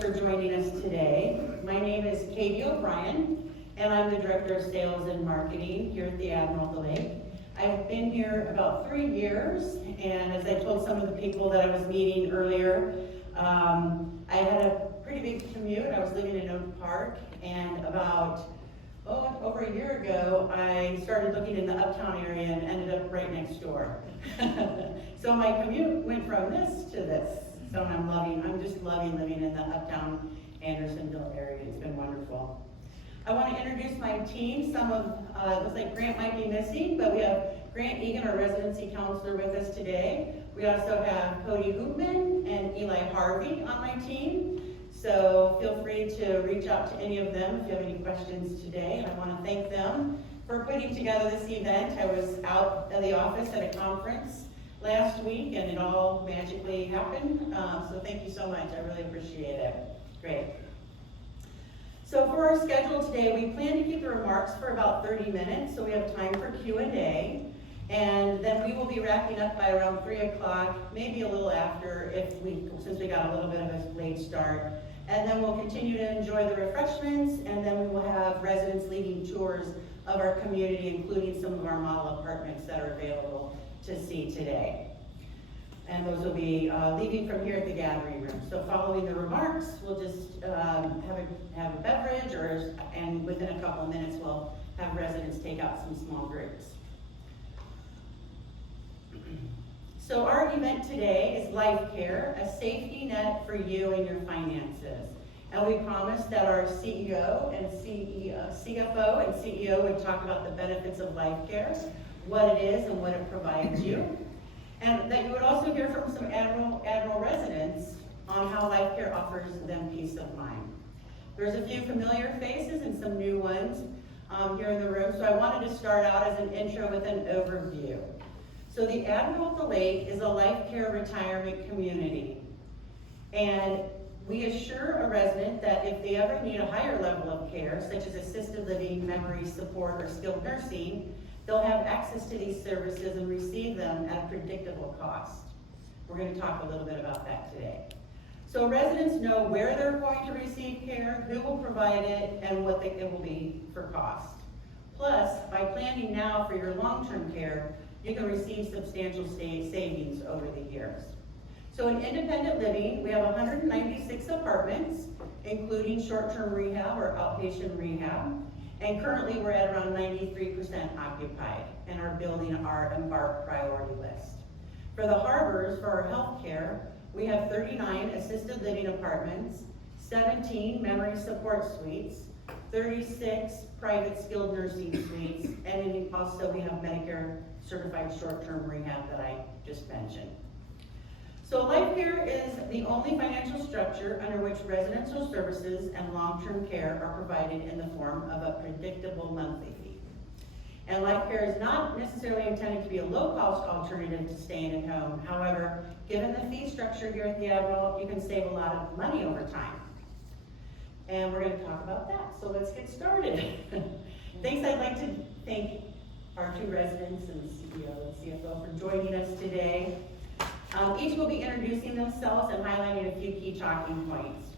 For joining us today. My name is Katie O'Brien, and I'm the Director of Sales and Marketing here at the Admiral of the Lake. I've been here about 3 years, and as I told some of the people that I was meeting earlier, I had a pretty big commute. I was living in Oak Park, and about over a year ago, I started looking in the Uptown area and ended up right next door. So my commute went from this to this. So I'm just loving living in the Uptown Andersonville area. It's been wonderful. I want to introduce my team. Some of, looks like Grant might be missing, but we have Grant Egan, our residency counselor, with us today. We also have Cody Hoopman and Eli Harvey on my team. So feel free to reach out to any of them if you have any questions today. I want to thank them for putting together this event. I was out of the office at a conference last week and it all magically happened. So thank you so much. I really appreciate it. Great. So for our schedule today, we plan to keep the remarks for about 30 minutes, so we have time for Q&A. And then we will be wrapping up by around 3 o'clock, maybe a little after since we got a little bit of a late start. And then we'll continue to enjoy the refreshments, and then we will have residents leading tours of our community, including some of our model apartments that are available to see today. And those will be leaving from here at the gathering room. So following the remarks, we'll just have a beverage, and within a couple of minutes, we'll have residents take out some small groups. So our event today is LifeCare, a safety net for you and your finances. And we promised that our CFO and CEO would talk about the benefits of LifeCare, what it is and what it provides you. And that you would also hear from some Admiral residents on how LifeCare offers them peace of mind. There's a few familiar faces and some new ones here in the room, so I wanted to start out as an intro with an overview. So the Admiral of the Lake is a LifeCare retirement community. And we assure a resident that if they ever need a higher level of care, such as assisted living, memory support, or skilled nursing, they'll have access to these services and receive them at a predictable cost. We're going to talk a little bit about that today. So residents know where they're going to receive care, who will provide it, and what it will be for cost. Plus, by planning now for your long-term care, you can receive substantial savings over the years. So in independent living, we have 196 apartments, including short-term rehab or outpatient rehab. And currently we're at around 93% occupied and are building our Embark priority list. For the harbors, for our health care, we have 39 assisted living apartments, 17 memory support suites, 36 private skilled nursing suites, and then also we have Medicare certified short-term rehab that I just mentioned. So LifeCare is the only financial structure under which residential services and long-term care are provided in the form of a predictable monthly fee. And LifeCare is not necessarily intended to be a low-cost alternative to staying at home. However, given the fee structure here at the Admiral, you can save a lot of money over time. And we're going to talk about that. So let's get started. Thanks. I'd like to thank our two residents and CEO and CFO for joining us today. Each will be introducing themselves and highlighting a few key talking points.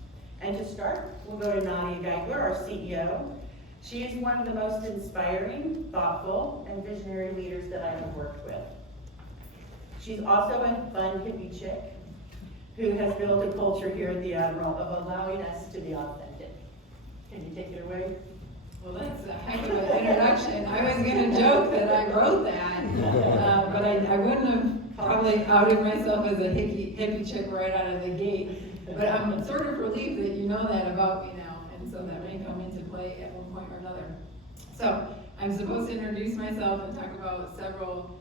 And to start, we'll go to Nadia Geigler, our CEO. She is one of the most inspiring, thoughtful, and visionary leaders that I have worked with. She's also a fun hippie chick who has built a culture here at the Admiral of allowing us to be authentic. Can you take it away? Well, that's a heck of an introduction. I was going to joke that I wrote that, but I wouldn't have probably outed myself as a hippie chick right out of the gate. But I'm sort of relieved that you know that about me now, and so that may come into play at one point or another. So I'm supposed to introduce myself and talk about several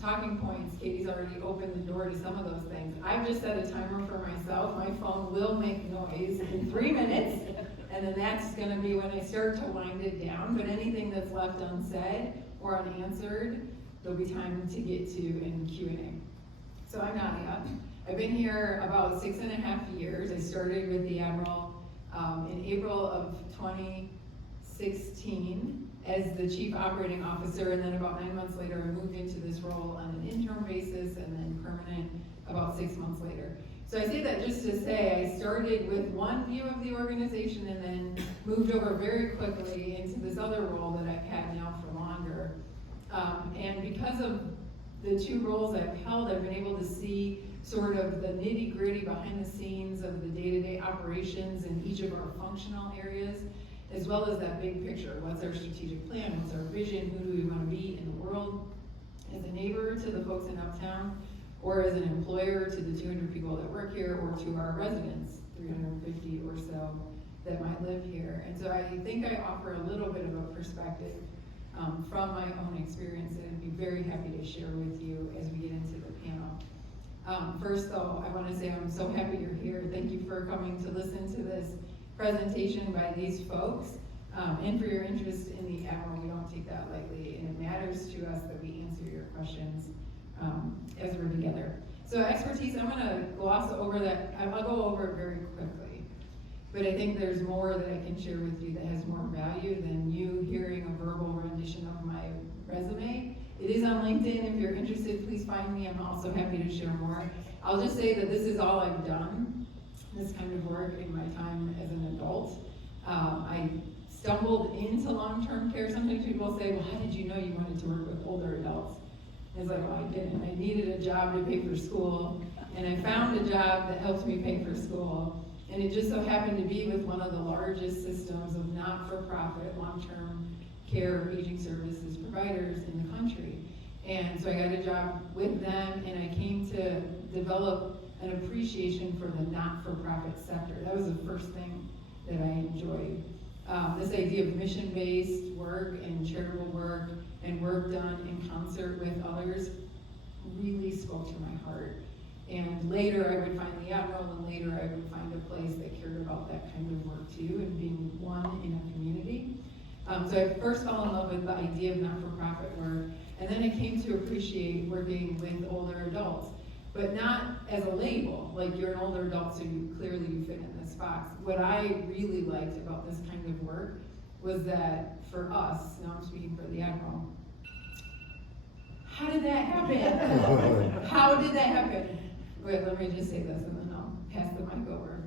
talking points. Katie's already opened the door to some of those things. I've just set a timer for myself. My phone will make noise in 3 minutes. And then that's going to be when I start to wind it down. But anything that's left unsaid or unanswered, there'll be time to get to in Q&A. So I'm Nadia. I've been here about 6.5 years. I started with the Admiral in April of 2016 as the Chief Operating Officer, and then about 9 months later I moved into this role on an interim basis and then permanent about 6 months later. So I say that just to say I started with one view of the organization and then moved over very quickly into this other role that I've had now for longer. And because of the two roles I've held, I've been able to see sort of the nitty-gritty behind the scenes of the day-to-day operations in each of our functional areas, as well as that big picture. What's our strategic plan? What's our vision? Who do we want to be in the world? As a neighbor to the folks in uptown, or as an employer to the 200 people that work here, or to our residents, 350 or so that might live here. And so I think I offer a little bit of a perspective from my own experience that I'd be very happy to share with you as we get into the panel. First though, I want to say I'm so happy you're here. Thank you for coming to listen to this presentation by these folks, and for your interest in the Admiral. We don't take that lightly, and it matters to us that we answer your questions as we're together. So expertise, I'm gonna gloss over that. I'll go over it very quickly, but I think there's more that I can share with you that has more value than you hearing a verbal rendition of my resume. It is on LinkedIn. If you're interested, please find me. I'm also happy to share more. I'll just say that this is all I've done, this kind of work, in my time as an adult. I stumbled into long-term care. Sometimes people say, well, how did you know you wanted to work with older adults? It's like, well, I didn't. I needed a job to pay for school, and I found a job that helped me pay for school. And it just so happened to be with one of the largest systems of not-for-profit long-term care aging services providers in the country. And so I got a job with them, and I came to develop an appreciation for the not-for-profit sector. That was the first thing that I enjoyed. This idea of mission-based work and charitable work and work done in concert with others really spoke to my heart. And later I would find the Admiral, and later I would find a place that cared about that kind of work too, and being one in a community. So I first fell in love with the idea of not-for-profit work, and then I came to appreciate working with older adults, but not as a label, like you're an older adult, so you clearly fit in this box. What I really liked about this kind of work was that for us, now I'm speaking for the Admiral, how did that happen? How did that happen? Wait, let me just say this and then I'll pass the mic over.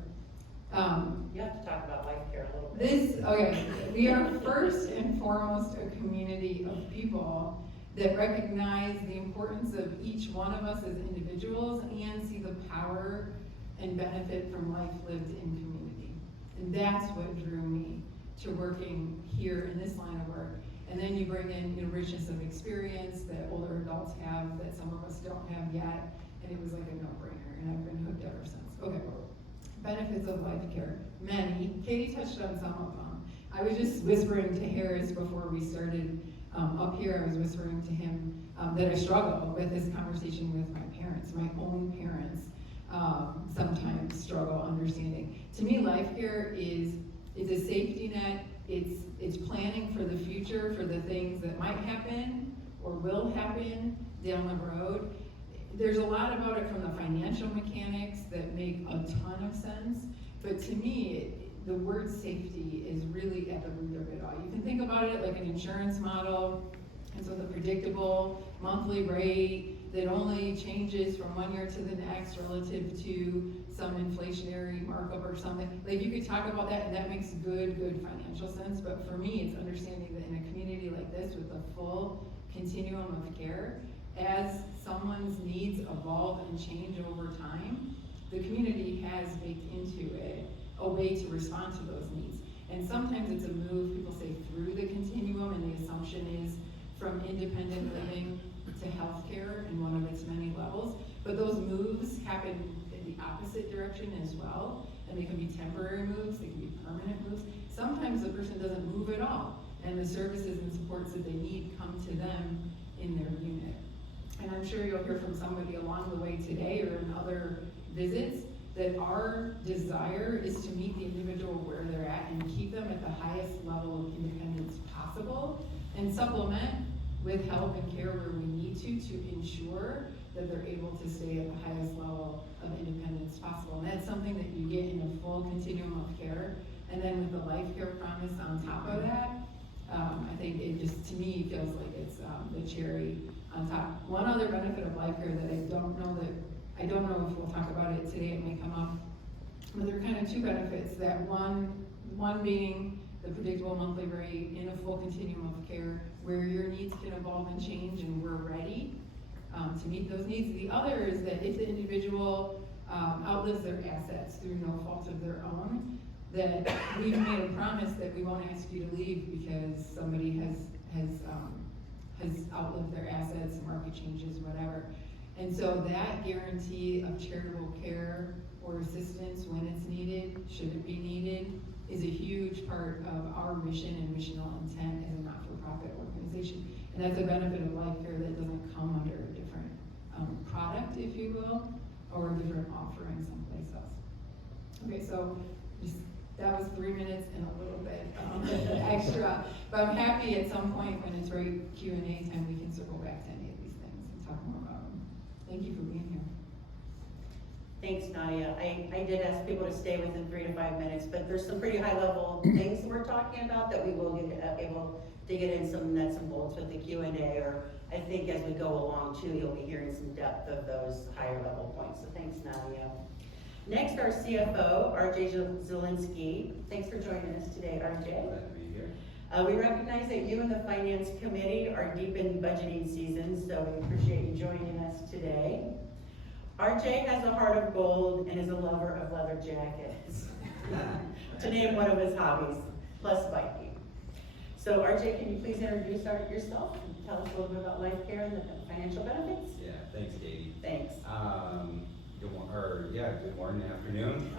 You have to talk about LifeCare a little bit. Okay, we are first and foremost a community of people that recognize the importance of each one of us as individuals and see the power and benefit from life lived in community. And that's what drew me to working here in this line of work. And then you bring in, richness of experience that older adults have that some of us don't have yet, and it was like a no-brainer, and I've been hooked ever since. Okay, benefits of LifeCare, many. Katie touched on some of them. I was just whispering to Harris before we started up here. I was whispering to him that I struggle with this conversation with my parents. My own parents sometimes struggle understanding. To me, LifeCare it's a safety net. It's planning for the future, for the things that might happen or will happen down the road. There's a lot about it from the financial mechanics that make a ton of sense, but to me, the word safety is really at the root of it all. You can think about it like an insurance model, and so the predictable monthly rate that only changes from one year to the next relative to some inflationary markup or something. Like, you could talk about that, and that makes good financial sense, but for me, it's understanding that in a community like this with a full continuum of care, as someone's needs evolve and change over time, the community has baked into it a way to respond to those needs. And sometimes it's a move, people say, through the continuum, and the assumption is from independent living to healthcare in one of its many levels. But those moves happen in the opposite direction as well, and they can be temporary moves, they can be permanent moves. Sometimes the person doesn't move at all, and the services and supports that they need come to them in their unit. And I'm sure you'll hear from somebody along the way today or in other visits that our desire is to meet the individual where they're at and keep them at the highest level of independence possible, and supplement with help and care where we need to ensure that they're able to stay at the highest level of independence possible. And that's something that you get in a full continuum of care. And then with the LifeCare promise on top of that, I think it just, to me, feels like it's the cherry on top. One other benefit of LifeCare that I don't know that I don't know if we'll talk about it today, it may come up. But there are kind of two benefits, that one being the predictable monthly rate in a full continuum of care where your needs can evolve and change and we're ready to meet those needs. The other is that if the individual outlives their assets through no fault of their own, that we've made a promise that we won't ask you to leave because somebody has outlived their assets, market changes, whatever. And so that guarantee of charitable care or assistance when it's needed, should it be needed, is a huge part of our mission and missional intent as a not-for-profit organization. And that's a benefit of LifeCare that doesn't come under a different product, if you will, or a different offering someplace else. Okay, so that was 3 minutes and a little bit extra, but I'm happy at some point when it's right Q&A time, we can circle back to any of these things and talk more about them. Thank you for being here. Thanks, Nadia. I did ask people to stay within 3 to 5 minutes, but there's some pretty high-level things that we're talking about that we will get able to get in some nuts and bolts with the Q&A, or I think as we go along too, you'll be hearing some depth of those higher-level points. So thanks, Nadia. Next, our CFO, RJ Zielinski. Thanks for joining us today, RJ. Glad to be here. We recognize that you and the Finance Committee are deep in budgeting season, so we appreciate you joining us today. RJ has a heart of gold and is a lover of leather jackets, to name one of his hobbies, plus biking. So RJ, can you please introduce yourself and tell us a little bit about LifeCare and the financial benefits? Yeah, thanks, Katie. Thanks. Good morning, afternoon.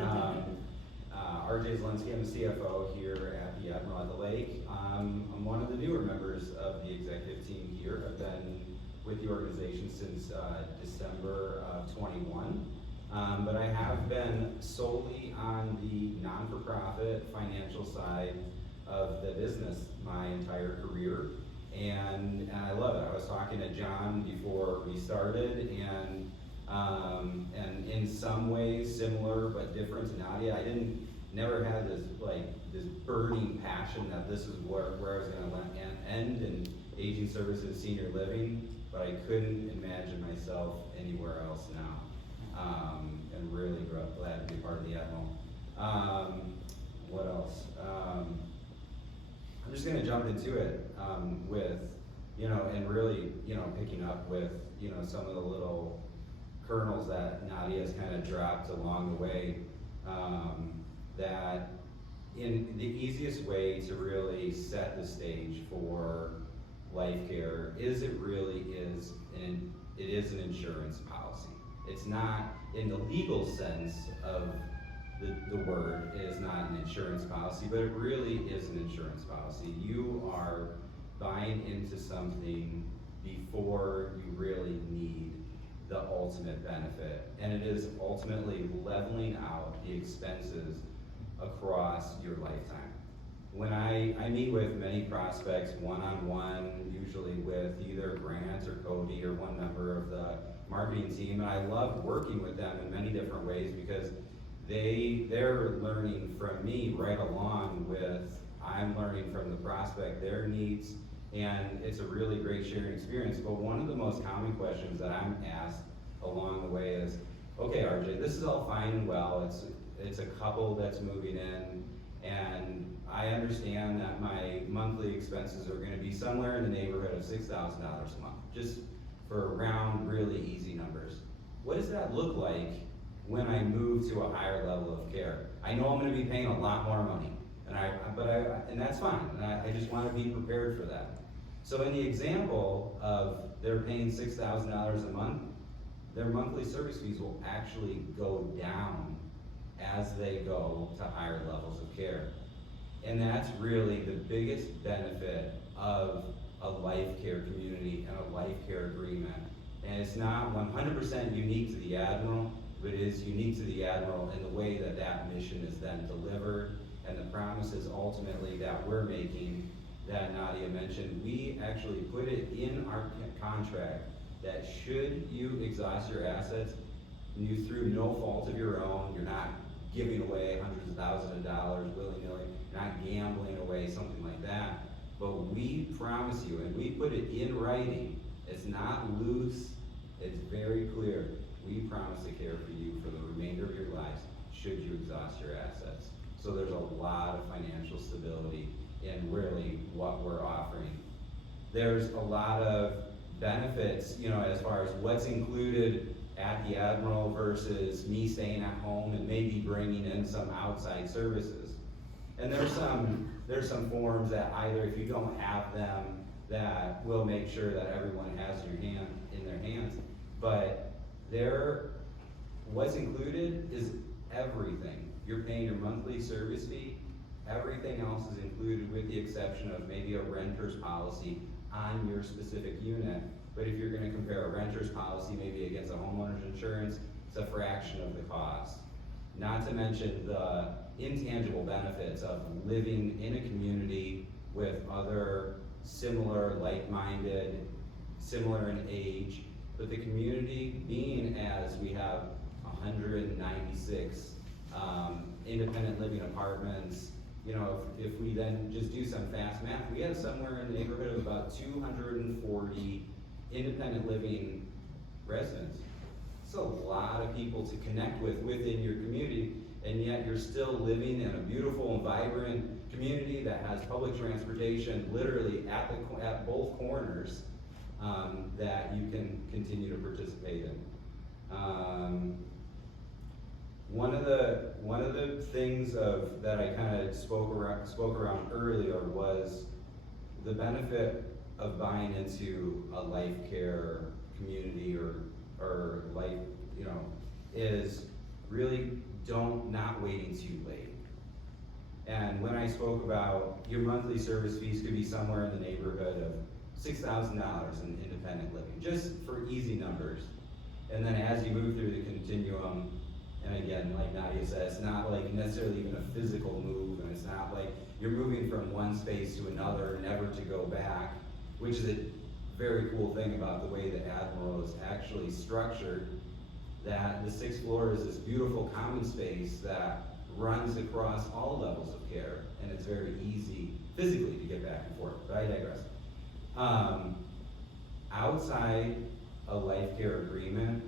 RJ Zielinski, I'm the CFO here at the Admiral at the Lake. I'm one of the newer members of the executive team here. I've been with the organization since December of 21. But I have been solely on the non-for-profit financial side of the business my entire career. And I love it. I was talking to John before we started, and in some ways similar but different to Nadia. I never had this burning passion that this is where I was going to end in aging services, senior living, but I couldn't imagine myself anywhere else now. And really glad to be part of the Admiral. What else? I'm just going to jump into it with, and really, picking up with, some of the little kernels that Nadia's kind of dropped along the way, that in the easiest way to really set the stage for LifeCare is it is an insurance policy. It's not, in the legal sense of the word, it is not an insurance policy, but it really is an insurance policy. You are buying into something before you really need the ultimate benefit, and it is ultimately leveling out the expenses across your lifetime. When I meet with many prospects one-on-one, usually with either Grant or Cody or one member of the marketing team, and I love working with them in many different ways because they're learning from me right along with I'm learning from the prospect, their needs, and it's a really great sharing experience. But one of the most common questions that I'm asked along the way is, okay, RJ, this is all fine and well. It's a couple that's moving in, and I understand that my monthly expenses are going to be somewhere in the neighborhood of $6,000 a month, just for round, really easy numbers. What does that look like when I move to a higher level of care? I know I'm going to be paying a lot more money, and that's fine. And I just want to be prepared for that. So in the example of they're paying $6,000 a month, their monthly service fees will actually go down as they go to higher levels of care. And that's really the biggest benefit of a LifeCare community and a LifeCare agreement. And it's not 100% unique to the Admiral, but it is unique to the Admiral in the way that that mission is then delivered, and the promises ultimately that we're making that Nadia mentioned. We actually put it in our contract that should you exhaust your assets, and you through no fault of your own, you're not giving away hundreds of thousands of dollars willy-nilly, you're not gambling away something like that, but we promise you, and we put it in writing, it's not loose, it's very clear. we promise to care for you for the remainder of your lives, should you exhaust your assets. So there's a lot of financial stability in really what we're offering. There's a lot of benefits, you know, as far as what's included at the Admiral versus me staying at home and maybe bringing in some outside services. And there's some forms that either if you don't have them, that will make sure that everyone has in their hands. But what's included is everything. You're paying your monthly service fee, everything else is included with the exception of maybe a renter's policy on your specific unit. But if you're gonna compare a renter's policy maybe against a homeowner's insurance, it's a fraction of the cost. Not to mention the intangible benefits of living in a community with other similar, like-minded, similar in age, but the community being as we have 196 independent living apartments. You know, if we then just do some fast math, we have somewhere in the neighborhood of about 240 independent living residents. It's a lot of people to connect with within your community, and yet you're still living in a beautiful and vibrant community that has public transportation literally at both corners that you can continue to participate in. One of the things that I kind of spoke around earlier was the benefit of buying into a LifeCare community or life, you know, is really not waiting too late. And when I spoke about your monthly service fees could be somewhere in the neighborhood of $6,000 in independent living, just for easy numbers. And then as you move through the continuum, and again, like Nadia said, it's not like necessarily even a physical move, and it's not like you're moving from one space to another, never to go back, which is a very cool thing about the way that Admiral is actually structured, that the 6th floor is this beautiful common space that runs across all levels of care, and it's very easy physically to get back and forth, but I digress. Outside a LifeCare agreement,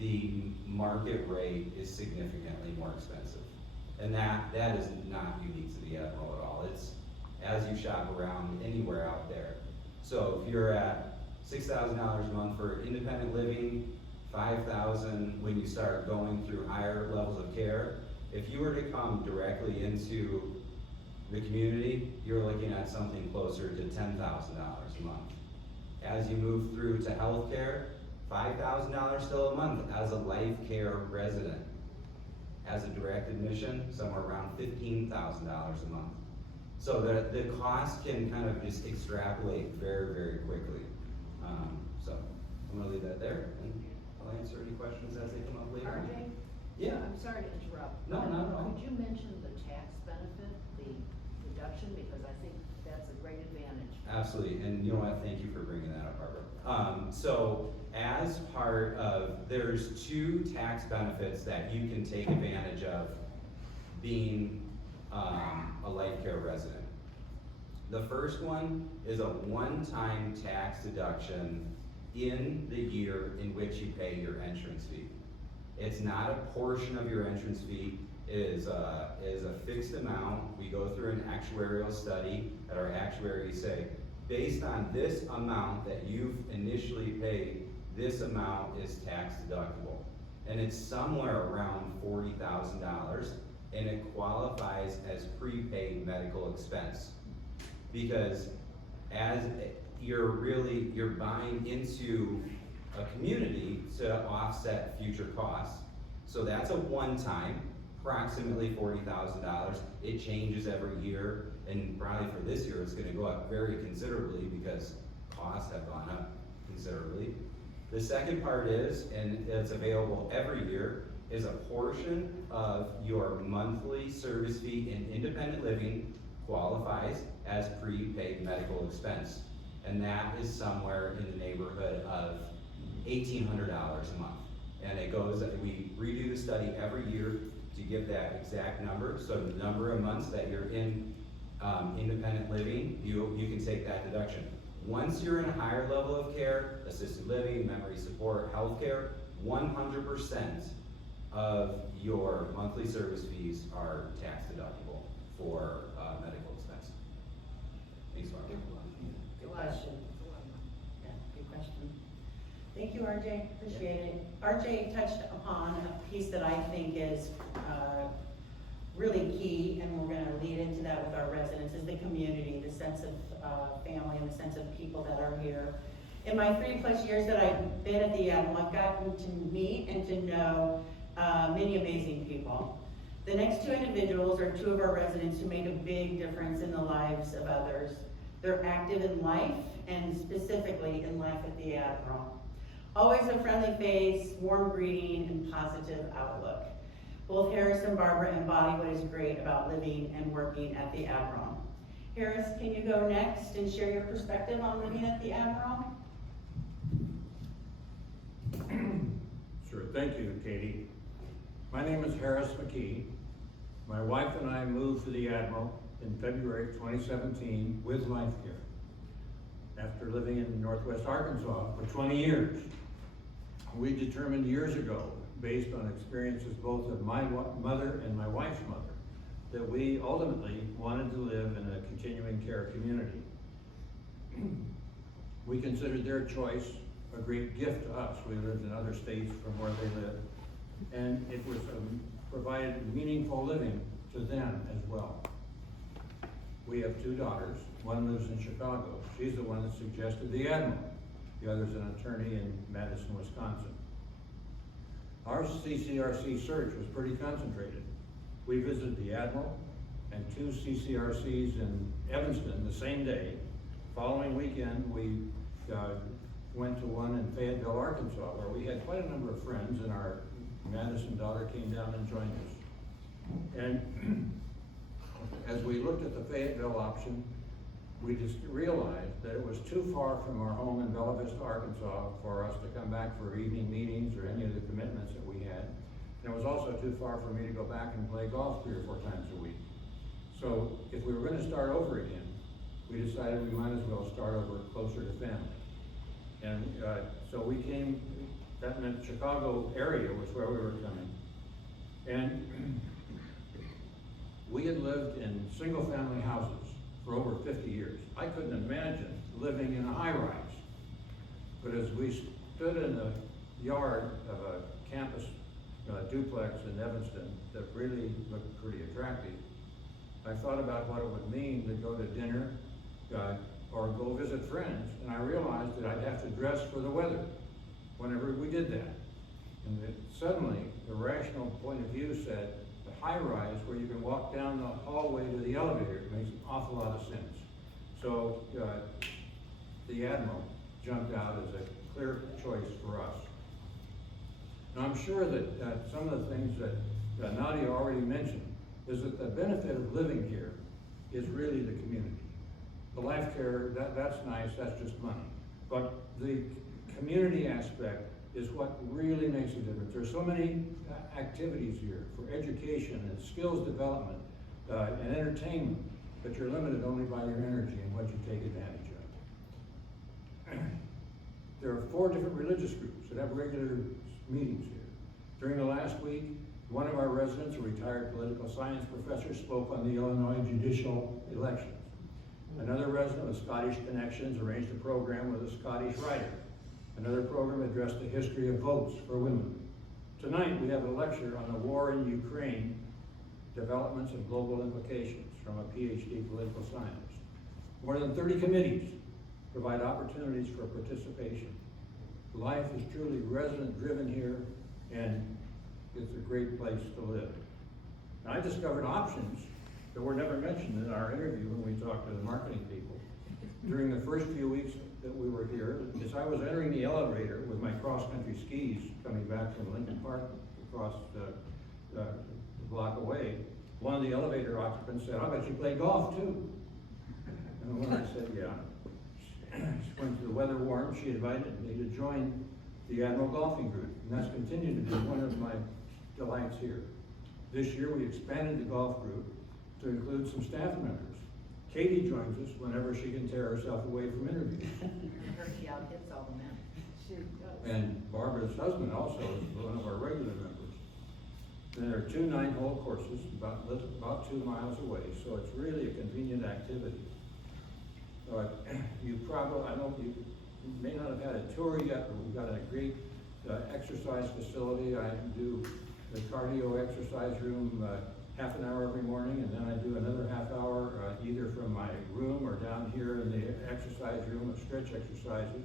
the market rate is significantly more expensive. And that is not unique to the Admiral at all. It's as you shop around anywhere out there. So if you're at $6,000 a month for independent living, $5,000 when you start going through higher levels of care, if you were to come directly into the community, you're looking at something closer to $10,000 a month. As you move through to healthcare, $5,000 still a month as a LifeCare resident. As a direct admission, somewhere around $15,000 a month. So the cost can kind of just extrapolate very, very quickly. So I'm gonna leave that there, and I'll answer any questions as they come up later. RJ? Yeah. I'm sorry to interrupt. No, not at all. Could you mention the tax benefit, the deduction, because I think that's a great advantage. Absolutely, and you know what, thank you for bringing that up, Barbara. So as part of, there's 2 tax benefits that you can take advantage of being a LifeCare resident. The first one is a one-time tax deduction in the year in which you pay your entrance fee. It's not a portion of your entrance fee. It is a fixed amount. We go through an actuarial study that our actuaries say, based on this amount that you've initially paid, this amount is tax deductible. And it's somewhere around $40,000, and it qualifies as prepaid medical expense. Because as you're buying into a community to offset future costs. So that's a one-time, approximately $40,000. It changes every year, and probably for this year, it's gonna go up very considerably because costs have gone up considerably. The second part is, and it's available every year, is a portion of your monthly service fee in independent living qualifies as prepaid medical expense. And that is somewhere in the neighborhood of $1,800 a month. And it goes, we redo the study every year to give that exact number. So the number of months that you're in independent living, you can take that deduction. Once you're in a higher level of care, assisted living, memory support, healthcare, 100% of your monthly service fees are tax deductible for medical expense. Thanks, Barb. Good question. It's a lot of money. Yeah, good question. Thank you, RJ, appreciate it. RJ touched upon a piece that I think is really key, and we're gonna lead into that with our residents, is the community, the sense of family, and the sense of people that are here. In my 3+ years that I've been at the Admiral, I've gotten to meet and to know many amazing people. The next two individuals are two of our residents who make a big difference in the lives of others. They're active in life, and specifically in life at the Admiral. Always a friendly face, warm greeting, and positive outlook. Both Harris and Barbara embody what is great about living and working at the Admiral. Harris, can you go next and share your perspective on living at the Admiral? Sure, thank you, Katie. My name is Harris McKee. My wife and I moved to the Admiral in February 2017 with LifeCare after living in Northwest Arkansas for 20 years. We determined years ago, based on experiences both of my mother and my wife's mother, that we ultimately wanted to live in a continuing care community. We considered their choice a great gift to us. We lived in other states from where they lived, and it was provided meaningful living to them as well. We have 2 daughters. One lives in Chicago. She's the one that suggested the Admiral. The other's an attorney in Madison, Wisconsin. Our CCRC search was pretty concentrated. We visited the Admiral and 2 CCRCs in Evanston the same day. Following weekend, we went to one in Fayetteville, Arkansas, where we had quite a number of friends, and our Madison daughter came down and joined us. And as we looked at the Fayetteville option, we just realized that it was too far from our home in Bella Vista, Arkansas, for us to come back for evening meetings or any of the commitments that we had. And it was also too far for me to go back and play golf 3 or 4 times a week. So if we were going to start over again, we decided we might as well start over closer to family. And so we came, that meant Chicago area was where we were coming. And we had lived in single family houses for over 50 years. I couldn't imagine living in a high-rise. But as we stood in the yard of a campus duplex in Evanston that really looked pretty attractive, I thought about what it would mean to go to dinner or go visit friends, and I realized that I'd have to dress for the weather whenever we did that. And that suddenly, the rational point of view said, the high-rise where you can walk down the hallway to the elevator makes an awful lot of sense. So the Admiral jumped out as a clear choice for us. Now I'm sure that some of the things that Nadia already mentioned is that the benefit of living here is really the community. The LifeCare, that's nice, that's just money. But the community aspect is what really makes a difference. There's so many activities here for education and skills development and entertainment, but you're limited only by your energy and what you take advantage of. There are 4 different religious groups that have regular meetings here. During the last week, one of our residents, a retired political science professor, spoke on the Illinois judicial elections. Another resident with Scottish connections arranged a program with a Scottish writer. Another program addressed the history of votes for women. Tonight we have a lecture on the war in Ukraine, developments and global implications from a PhD political scientist. More than 30 committees provide opportunities for participation. Life is truly resident-driven here, and it's a great place to live. Now, I discovered options that were never mentioned in our interview when we talked to the marketing people. During the first few weeks that we were here, as I was entering the elevator with my cross-country skis coming back from Lincoln Park across the block away, one of the elevator occupants said, "I bet you play golf too." And when I said, "Yeah," when the weather warmed, she invited me to join the Admiral Golfing Group, and that's continued to be one of my delights here. This year we expanded the golf group to include some staff members. Katie joins us whenever she can tear herself away from interviews. I heard she out-hits all the men. She does. And Barbara's husband also is one of our regular members. And there are 2 9-hole courses, about 2 miles away, so it's really a convenient activity. You probably, I don't, you may not have had a tour yet, but we've got a great exercise facility. I do the cardio exercise room half an hour every morning, and then I do another half hour either from my room or down here in the exercise room of stretch exercises.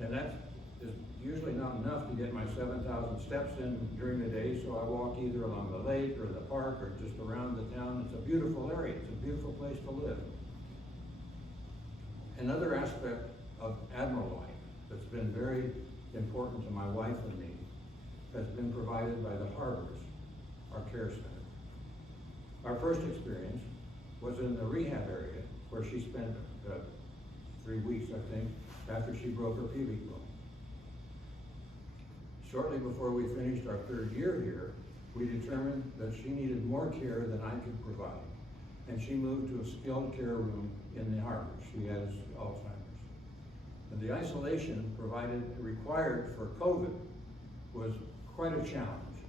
And that is usually not enough to get my 7,000 steps in during the day, so I walk either along the lake or the park or just around the town. It's a beautiful area. It's a beautiful place to live. Another aspect of Admiral life that's been very important to my wife and me has been provided by the Harbors, our care center. Our first experience was in the rehab area where she spent 3 weeks, I think, after she broke her pubic bone. Shortly before we finished our 3rd year here, we determined that she needed more care than I could provide. And she moved to a skilled care room in the Harbors. She has Alzheimer's. And the isolation required for COVID was quite a challenge.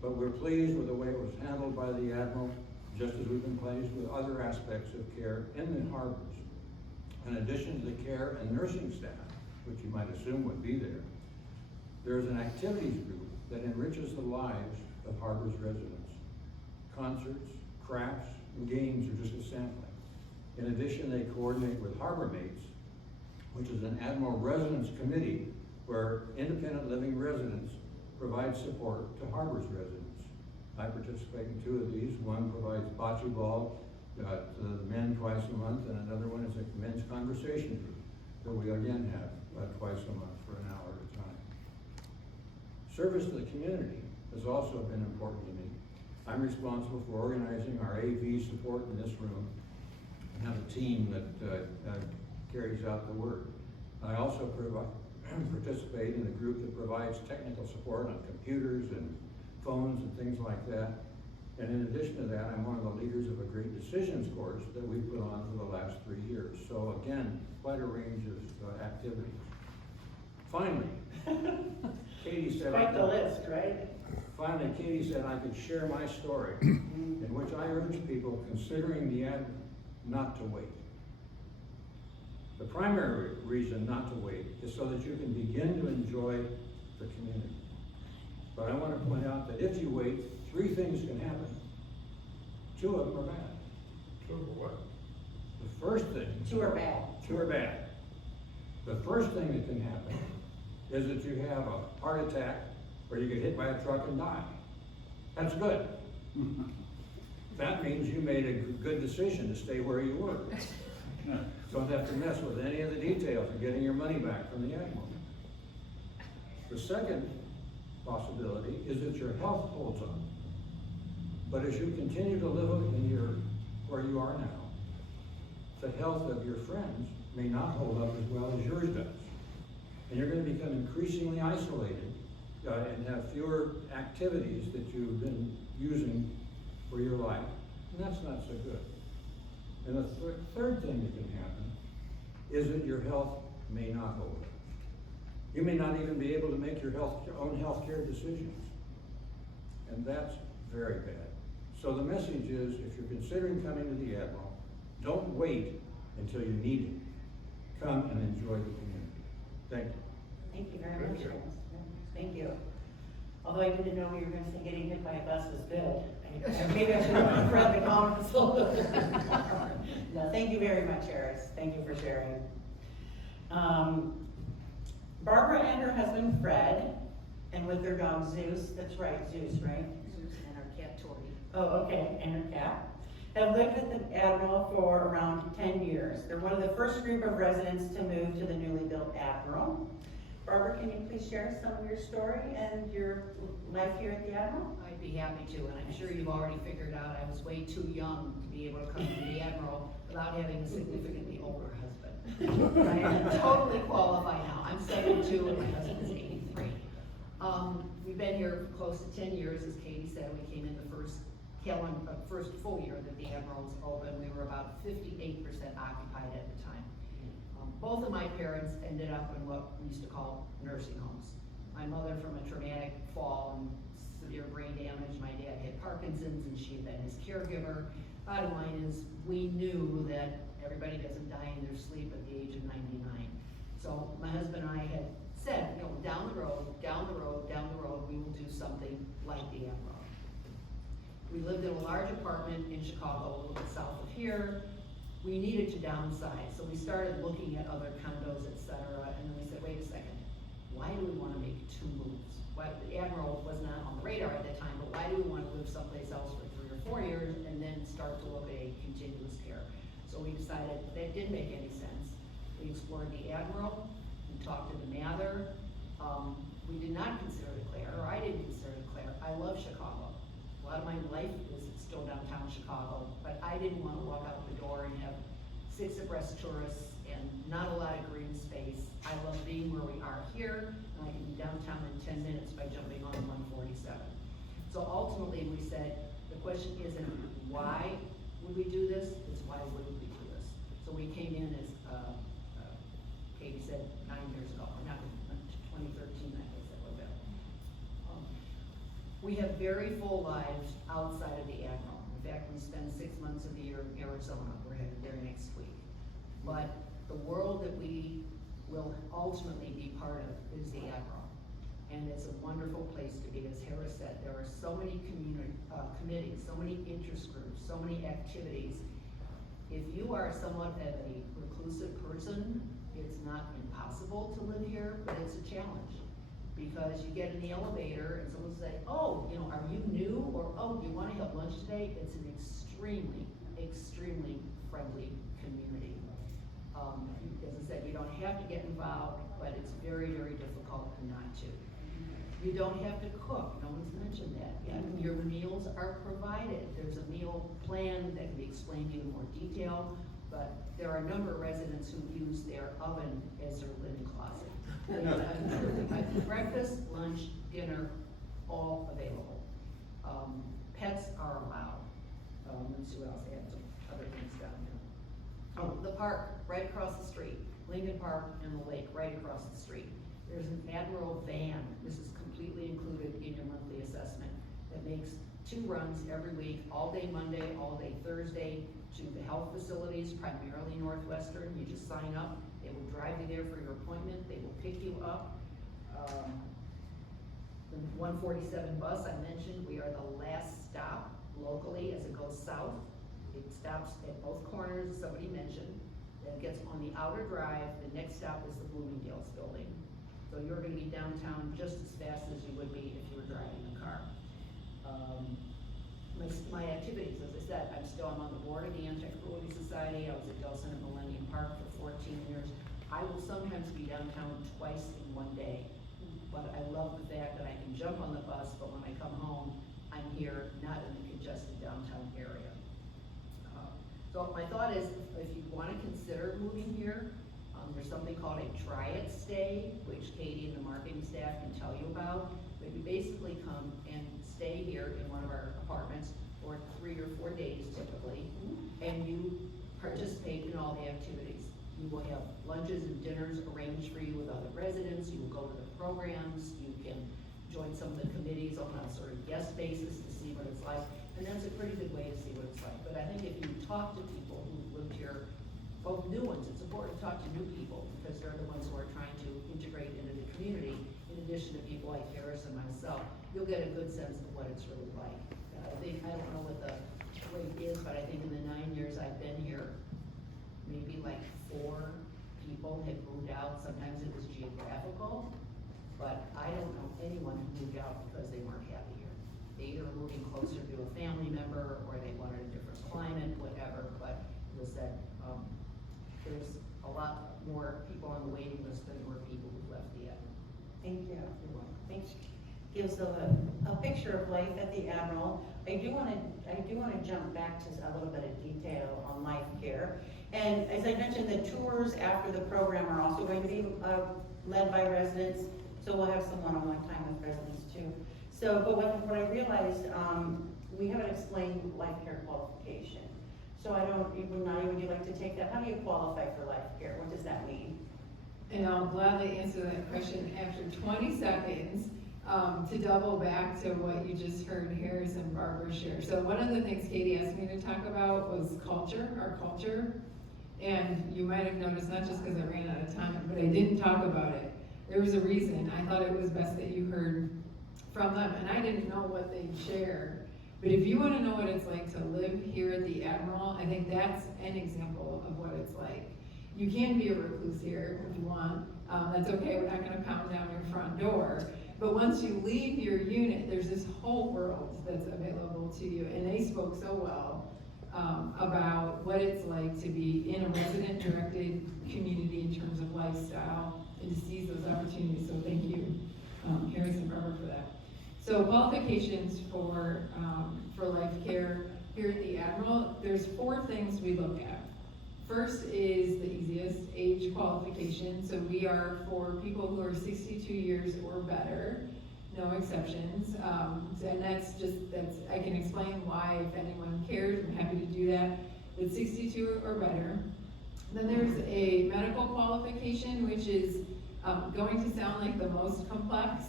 But we're pleased with the way it was handled by the Admiral, just as we've been pleased with other aspects of care in the Harbors. In addition to the care and nursing staff, which you might assume would be there, there's an activities group that enriches the lives of Harbors residents. Concerts, crafts, and games are just a sampling. In addition, they coordinate with Harbor Mates, which is an Admiral Residence Committee where independent living residents provide support to Harbors residents. I participate in 2 of these. One provides bocce ball to the men twice a month, and another one is a men's conversation group that we again have twice a month for an hour at a time. Service to the community has also been important to me. I'm responsible for organizing our AV support in this room and have a team that carries out the work. I also participate in a group that provides technical support on computers and phones and things like that. And in addition to that, I'm one of the leaders of a great decisions course that we've put on for the last 3 years. So again, quite a range of activities. Finally, Katie said— Quite the list, right? Finally, Katie said I could share my story, in which I urge people considering the ad not to wait. The primary reason not to wait is so that you can begin to enjoy the community. But I want to point out that if you wait, 3 things can happen. 2 of them are bad. 2 of what? The first thing— 2 are bad. 2 are bad. The first thing that can happen is that you have a heart attack or you get hit by a truck and die. That's good. That means you made a good decision to stay where you were. Don't have to mess with any of the details of getting your money back from the Admiral. The second possibility is that your health holds on. But as you continue to live where you are now, the health of your friends may not hold up as well as yours does. And you're going to become increasingly isolated and have fewer activities that you've been using for your life. And that's not so good. And the third thing that can happen is that your health may not hold up. You may not even be able to make your own health care decisions. And that's very bad. So the message is, if you're considering coming to the Admiral, don't wait until you need it. Come and enjoy the community. Thank you. Thank you very much. Thank you. Although I didn't know you were going to say getting hit by a bus was good. Maybe I should have read the comments a little bit. No, thank you very much, Eris. Thank you for sharing. Barbara and her husband Fred, and with their dog Zeus, that's right, Zeus, right? Zeus and our cat Tori. Oh, okay, and her cat, have lived at the Admiral for around 10 years. They're one of the first group of residents to move to the newly built Admiral. Barbara, can you please share some of your story and your life here at the Admiral? I'd be happy to, and I'm sure you've already figured out I was way too young to be able to come to the Admiral without having a significantly older husband. I am totally qualified now. I'm 72 and my husband's 83. We've been here for close to 10 years, as Katie said. We came in the first full year that the Admiral was open. We were about 58% occupied at the time. both of my parents ended up in what we used to call nursing homes. My mother from a traumatic fall and severe brain damage. My dad had Parkinson's and she had been his caregiver. Bottom line is, we knew that everybody doesn't die in their sleep at the age of 99. So my husband and I had said, you know, down the road, we will do something like the Emerald. We lived in a large apartment in Chicago, a little bit south of here. We needed to downsize, so we started looking at other condos, et cetera, and then we said, wait a second, why do we wanna make 2 moves? Why, the Admiral was not on the radar at the time, but why do we wanna live someplace else for 3 or 4 years and then start to look at a continuous care? So we decided that didn't make any sense. We explored the Admiral, we talked to the Mather. We did not consider the Claire, or I didn't consider the Claire. I love Chicago. A lot of my life is still downtown Chicago, but I didn't want to walk out the door and have 6 abreast tourists and not a lot of green space. I love being where we are here, and I can be downtown in 10 minutes by jumping on 147. So ultimately, we said, the question isn't why would we do this, it's why wouldn't we do this? So we came in as, Katie said 9 years ago, or not 2013, I guess that was it. We have very full lives outside of the Admiral. In fact, we spend 6 months of the year in Arizona. We're headed there next week. But the world that we will ultimately be part of is the Admiral. And it's a wonderful place to be. As Harris said, there are so many committees, so many interest groups, so many activities. If you are somewhat of a reclusive person, it's not impossible to live here, but it's a challenge. Because you get in the elevator and someone will say, oh, you know, are you new? Or, oh, do you want to have lunch today? It's an extremely, extremely friendly community. As I said, you don't have to get involved, but it's very, very difficult not to. You don't have to cook. No one's mentioned that yet. Your meals are provided. There's a meal plan that can be explained to you in more detail, but there are a number of residents who use their oven as their linen closet. Breakfast, lunch, dinner, all available. Pets are allowed. Let's see what else, I have some other things down here. Oh, the park, right across the street. Lincoln Park and the lake, right across the street. There's an Admiral van, this is completely included in your monthly assessment, that makes 2 runs every week, all day Monday, all day Thursday, to the health facilities, primarily Northwestern. You just sign up, they will drive you there for your appointment, they will pick you up. The 147 bus I mentioned, we are the last stop locally as it goes south. It stops at both corners, somebody mentioned. Then it gets on the outer drive, the next stop is the Bloomingdale's building. So you're gonna be downtown just as fast as you would be if you were driving a car. My activities, as I said, I'm on the board of the Anti-Cruelty Society. I was at Delson at Millennium Park for 14 years. I will sometimes be downtown twice in one day, but I love the fact that I can jump on the bus, but when I come home, I'm here, not in the congested downtown area. So my thought is, if you want to consider moving here, there's something called a try-it stay, which Katie and the marketing staff can tell you about. But you basically come and stay here in one of our apartments for 3 or 4 days typically, and you participate in all the activities. You will have lunches and dinners arranged for you with other residents. You will go to the programs. You can join some of the committees on a sort of guest basis to see what it's like. And that's a pretty good way to see what it's like. But I think if you talk to people who've lived here, both new ones, it's important to talk to new people because they're the ones who are trying to integrate into the community, in addition to people like Harris and myself. You'll get a good sense of what it's really like. I don't know what the rate is, but I think in the 9 years I've been here, maybe like 4 people had moved out. Sometimes it was geographical, but I don't know anyone who moved out because they weren't happy here. They either were moving closer to a family member or they wanted a different climate, whatever, but it was that there's a lot more people on the waiting list than there were people who left the Admiral. Thank you. Thanks. Gives a picture of life at the Admiral. I do want to jump back to a little bit of detail on LifeCare. And as I mentioned, the tours after the program are also going to be led by residents. So we'll have some one-on-one time with residents too. So, but what I realized, we haven't explained LifeCare qualification. So would you like to take that? How do you qualify for LifeCare? What does that mean? And I'll gladly answer that question after 20 seconds, to double back to what you just heard Harris and Barbara share. So one of the things Katie asked me to talk about was culture, our culture. And you might have noticed, not just because I ran out of time, but I didn't talk about it. There was a reason. I thought it was best that you heard from them, and I didn't know what they'd share. But if you want to know what it's like to live here at the Admiral, I think that's an example of what it's like. You can be a recluse here if you want. That's okay, we're not gonna pound down your front door. But once you leave your unit, there's this whole world that's available to you. And they spoke so well about what it's like to be in a resident-directed community in terms of lifestyle and to seize those opportunities. So thank you, Harris and Barbara, for that. So qualifications for LifeCare here at the Admiral, there's 4 things we look at. First is the easiest, age qualification. So we are for people who are 62 years or better, no exceptions. And that's I can explain why if anyone cares, I'm happy to do that. But 62 or better. Then there's a medical qualification, which is going to sound like the most complex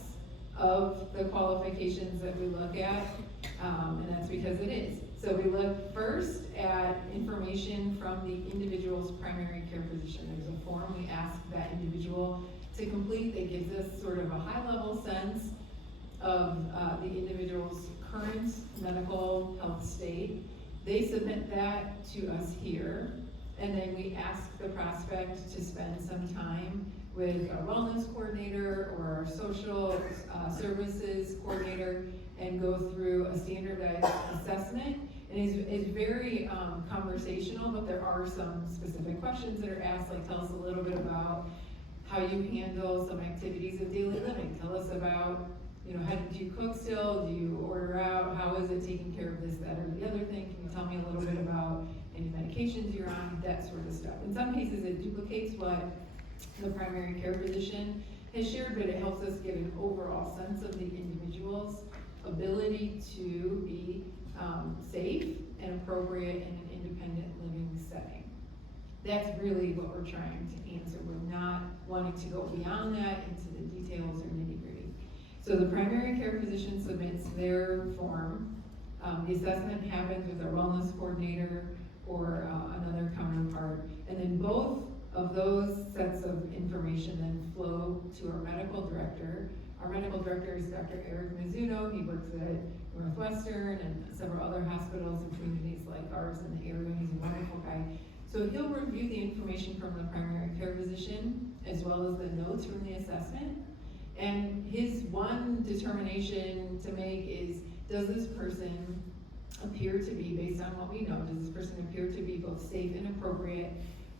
of the qualifications that we look at, and that's because it is. So we look first at information from the individual's primary care physician. There's a form we ask that individual to complete that gives us sort of a high-level sense of the individual's current medical health state. They submit that to us here, and then we ask the prospect to spend some time with our wellness coordinator or our social services coordinator and go through a standardized assessment. And it's very conversational, but there are some specific questions that are asked, like tell us a little bit about how you handle some activities of daily living. Tell us about, how do you cook still? Do you order out? How is it taking care of this, that, or the other thing? Can you tell me a little bit about any medications you're on? That sort of stuff. In some cases, it duplicates what the primary care physician has shared, but it helps us get an overall sense of the individual's ability to be safe and appropriate in an independent living setting. That's really what we're trying to answer. We're not wanting to go beyond that into the details or nitty-gritty. So the primary care physician submits their form. The assessment happens with our wellness coordinator or another counterpart, and then both of those sets of information then flow to our medical director. Our medical director is Dr. Eric Mizuno. He works at Northwestern and several other hospitals and communities like ours in the area. He's a wonderful guy. So he'll review the information from the primary care physician as well as the notes from the assessment. And his one determination to make is, does this person appear to be, based on what we know, does this person appear to be both safe and appropriate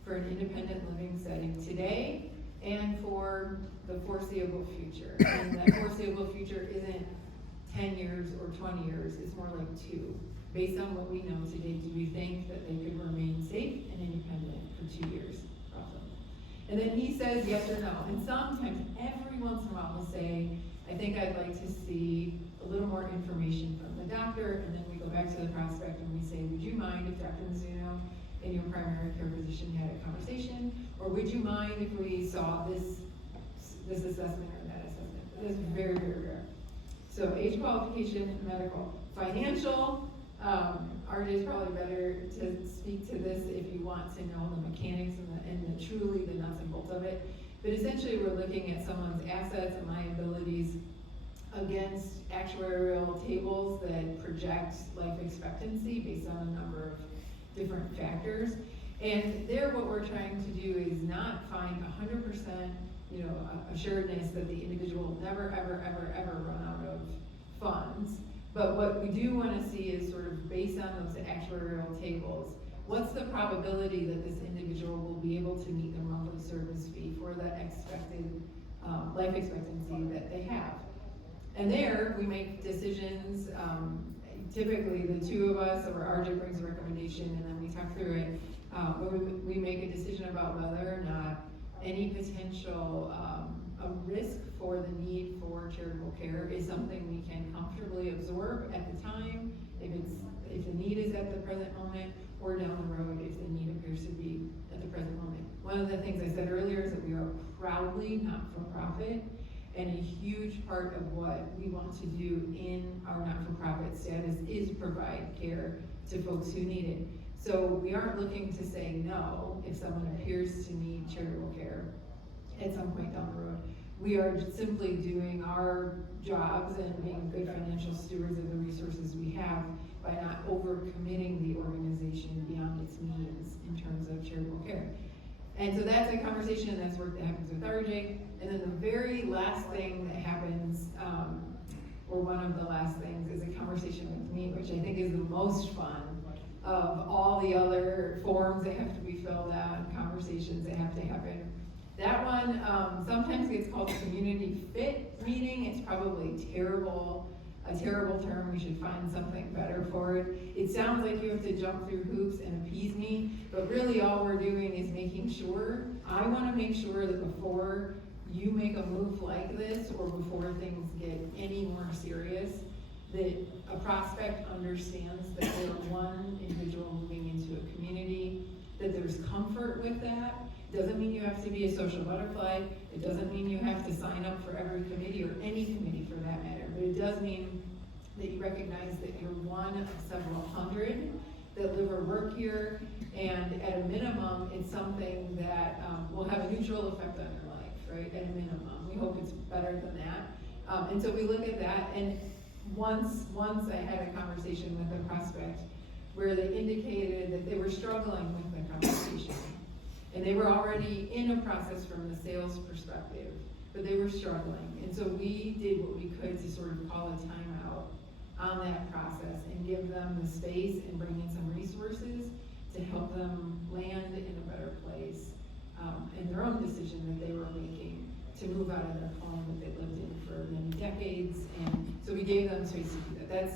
for an independent living setting today and for the foreseeable future? And that foreseeable future isn't 10 years or 20 years, it's more like 2. Based on what we know today, do we think that they could remain safe and independent for 2 years, roughly? And then he says yes or no. And sometimes, every once in a while, he'll say, I think I'd like to see a little more information from the doctor. And then we go back to the prospect and we say, would you mind if Dr. Mizuno and your primary care physician had a conversation? Or would you mind if we saw this assessment or that assessment? That is very, very rare. So age qualification, medical. Financial, RJ is probably better to speak to this if you want to know the mechanics and the truly the nuts and bolts of it. But essentially we're looking at someone's assets and liabilities against actuarial tables that project life expectancy based on a number of different factors. And there what we're trying to do is not find 100% assuredness that the individual will never, ever, ever, ever run out of funds. But what we do want to see is sort of based on those actuarial tables, what's the probability that this individual will be able to meet their monthly service fee for the expected life expectancy that they have? And there we make decisions, typically the 2 of us, or RJ brings a recommendation and then we talk through it, but we make a decision about whether or not any potential a risk for the need for charitable care is something we can comfortably absorb at the time, if the need is at the present moment, or down the road if the need appears to be at the present moment. One of the things I said earlier is that we are proudly not-for-profit, and a huge part of what we want to do in our not-for-profit status is provide care to folks who need it. So we aren't looking to say no if someone appears to need charitable care at some point down the road. We are simply doing our jobs and being good financial stewards of the resources we have by not overcommitting the organization beyond its means in terms of charitable care. And so that's a conversation, and that's work that happens with RJ. And then the very last thing that happens, or one of the last things, is a conversation with me, which I think is the most fun of all the other forms that have to be filled out and conversations that have to happen. That one sometimes gets called a community fit meeting. It's probably a terrible term. We should find something better for it. It sounds like you have to jump through hoops and appease me, but really all we're doing is making sure, I want to make sure that before you make a move like this, or before things get any more serious, that a prospect understands that they're one individual moving into a community, that there's comfort with that. Doesn't mean you have to be a social butterfly. It doesn't mean you have to sign up for every committee, or any committee for that matter. But it does mean that you recognize that you're one of several hundred that live or work here, and at a minimum, it's something that will have a neutral effect on your life, right? At a minimum. We hope it's better than that. And so we look at that, and once I had a conversation with a prospect where they indicated that they were struggling with the conversation. And they were already in a process from the sales perspective, but they were struggling. And so we did what we could to sort of call a timeout on that process and give them the space and bring in some resources to help them land in a better place in their own decision that they were making to move out of their home that they lived in for many decades. And so we gave them space to do that.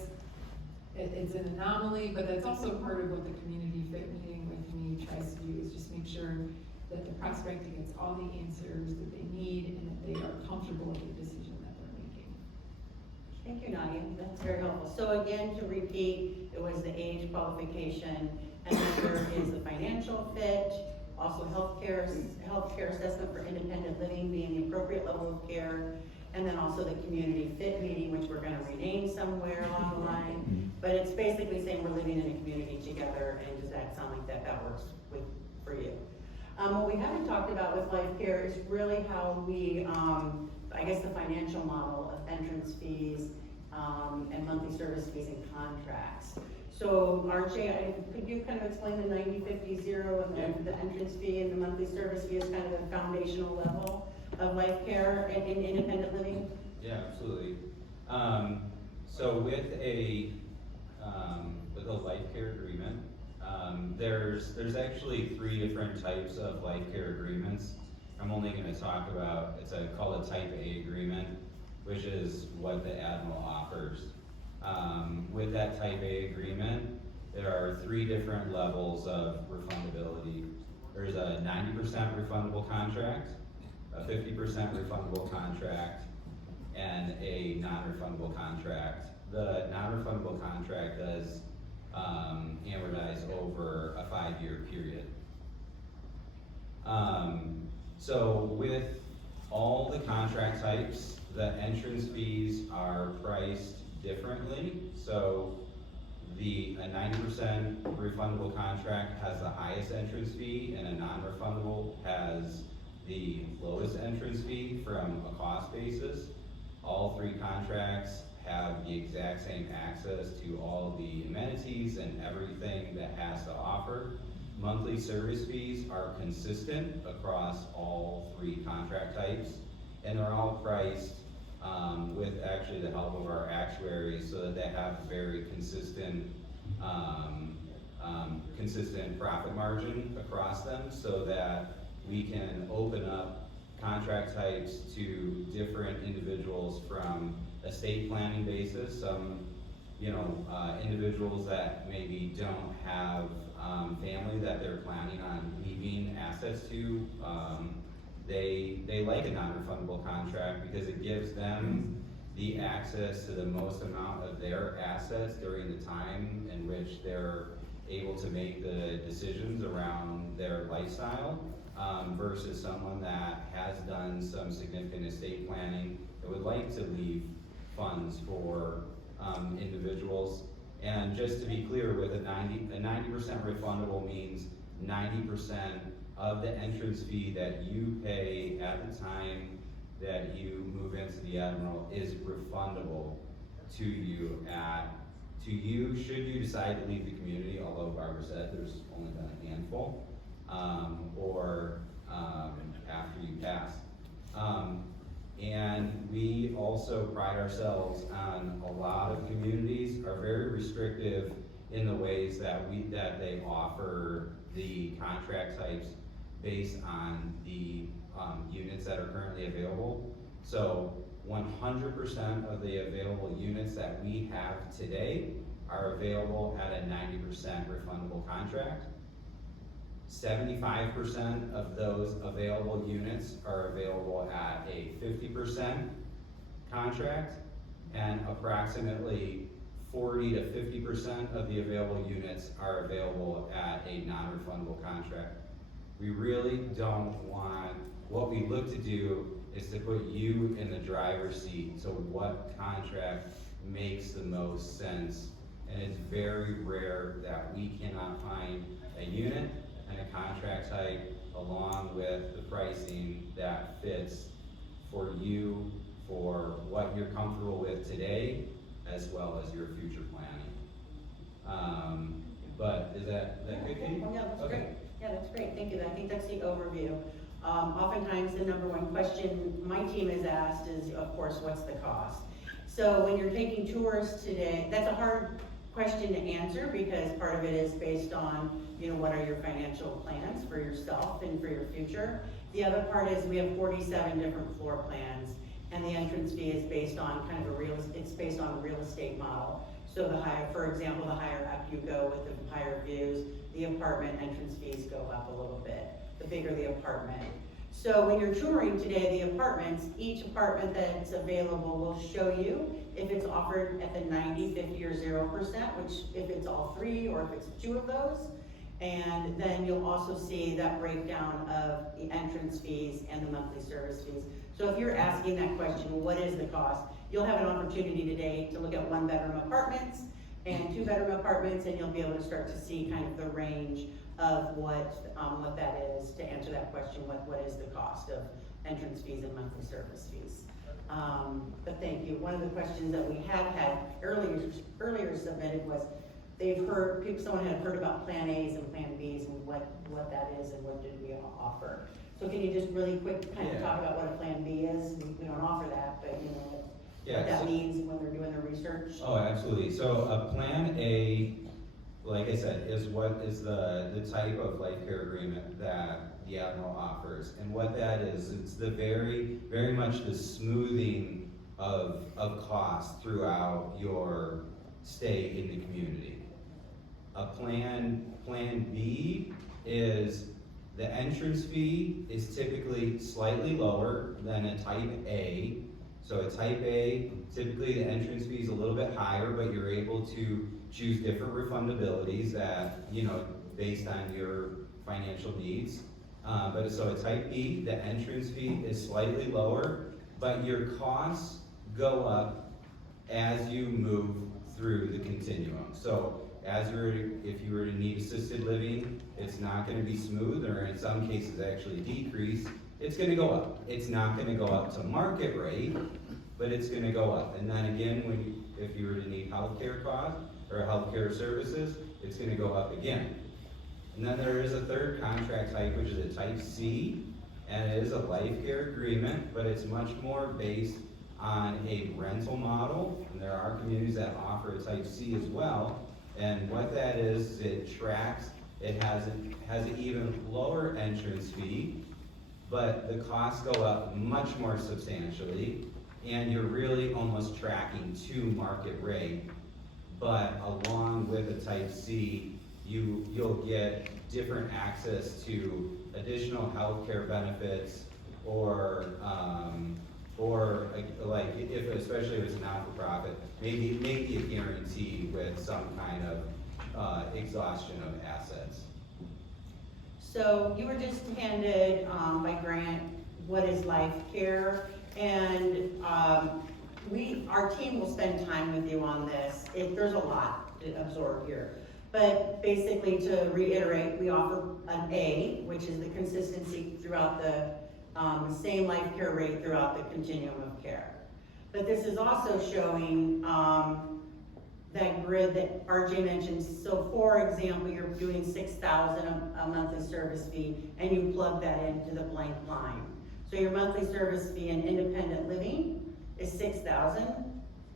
It's an anomaly, but that's also part of what the community fit meeting with me tries to do, is just make sure that the prospect gets all the answers that they need and that they are comfortable with the decision that they're making. Thank you, Nadia. That's very helpful. So again, to repeat, it was the age qualification, and then there is the financial fit, also healthcare assessment for independent living being the appropriate level of care, and then also the community fit meeting, which we're gonna rename somewhere along the line. But it's basically saying we're living in a community together, and does that sound like that works for you? What we haven't talked about with LifeCare is really how we, I guess the financial model of entrance fees, and monthly service fees and contracts. So RJ, could you kind of explain the 90-50-0 and then the entrance fee and the monthly service fee as kind of the foundational level of LifeCare in independent living? Yeah, absolutely. So with a LifeCare agreement, there's actually 3 different types of LifeCare agreements. I'm only going to talk about, called a Type A agreement, which is what the Admiral offers. With that Type A agreement, there are 3 different levels of refundability. There's a 90% refundable contract, a 50% refundable contract, and a non-refundable contract. The non-refundable contract does amortize over a 5-year period. So with all the contract types, the entrance fees are priced differently. So a 90% refundable contract has the highest entrance fee, and a non-refundable has the lowest entrance fee from a cost basis. All 3 contracts have the exact same access to all the amenities and everything that has to offer. Monthly service fees are consistent across all 3 contract types, and they're all priced with actually the help of our actuaries so that they have very consistent profit margin across them, so that we can open up contract types to different individuals from estate planning basis. Some, individuals that maybe don't have family that they're planning on leaving assets to, they like a non-refundable contract because it gives them the access to the most amount of their assets during the time in which they're able to make the decisions around their lifestyle, versus someone that has done some significant estate planning that would like to leave funds for individuals. And just to be clear, with a 90% refundable means 90% of the entrance fee that you pay at the time that you move into the Admiral is refundable to you should you decide to leave the community, although Barbara said there's only been a handful, or after you pass. And we also pride ourselves on, a lot of communities are very restrictive in the ways that they offer the contract types based on the units that are currently available. So 100% of the available units that we have today are available at a 90% refundable contract. 75% of those available units are available at a 50% contract, and approximately 40 to 50% of the available units are available at a non-refundable contract. We really don't want, what we look to do is to put you in the driver's seat. So what contract makes the most sense? And it's very rare that we cannot find a unit and a contract type along with the pricing that fits for you, for what you're comfortable with today, as well as your future planning. But is that good, Katie? Oh, yeah, that's Okay. great. Yeah, that's great, thank you. I think that's the overview. Oftentimes, the number one question my team is asked is, of course, what's the cost? So when you're taking tours today, that's a hard question to answer, because part of it is based on, what are your financial plans for yourself and for your future. The other part is we have 47 different floor plans, and the entrance fee is based on kind of it's based on a real estate model. So for example, the higher up you go with the higher views, the apartment entrance fees go up a little bit, the bigger the apartment. So when you're touring today, the apartments, each apartment that's available will show you if it's offered at the 90, 50, or 0%, which if it's all three or if it's two of those. And then you'll also see that breakdown of the entrance fees and the monthly service fees. So if you're asking that question, well, what is the cost? You'll have an opportunity today to look at 1-bedroom apartments and 2-bedroom apartments, and you'll be able to start to see kind of the range of what that is, to answer that question, what is the cost of entrance fees and monthly service fees. But thank you. One of the questions that we had earlier submitted was, someone had heard about Plan A's and Plan B's and what that is and what did we offer. So can you just really quick kind of talk about what a Plan B is? We don't offer that, but what that means when they're doing their research? Oh, absolutely. So a Plan A, like I said, is what is the type of LifeCare agreement that the Admiral offers. And what that is, it's the very, very much the smoothing of cost throughout your stay in the community. A Plan B is, the entrance fee is typically slightly lower than a Type A. So a Type A, typically the entrance fee is a little bit higher, but you're able to choose different refundabilities that, based on your financial needs. So a Type B, the entrance fee is slightly lower, but your costs go up as you move through the continuum. So if you were to need assisted living, it's not gonna be smooth, or in some cases actually decrease. It's gonna go up. It's not gonna go up to market rate, but it's gonna go up. And then again, if you were to need healthcare costs or healthcare services, it's gonna go up again. And then there is a third contract type, which is a Type C, and it is a LifeCare agreement, but it's much more based on a rental model. And there are communities that offer a Type C as well. And what that is, it has an even lower entrance fee, but the costs go up much more substantially, and you're really almost tracking to market rate. But along with a Type C, you'll get different access to additional healthcare benefits, or especially if it's a not-for-profit, maybe a guarantee with some kind exhaustion of assets. So you were just handed by Grant what is LifeCare, and our team will spend time with you on this. There's a lot to absorb here. But basically, to reiterate, we offer an A, which is the consistency throughout the same LifeCare rate throughout the continuum of care. But this is also showing that grid that RJ mentioned. So for example, you're doing $6,000 a monthly service fee, and you plug that into the blank line. So your monthly service fee in independent living is $6,000.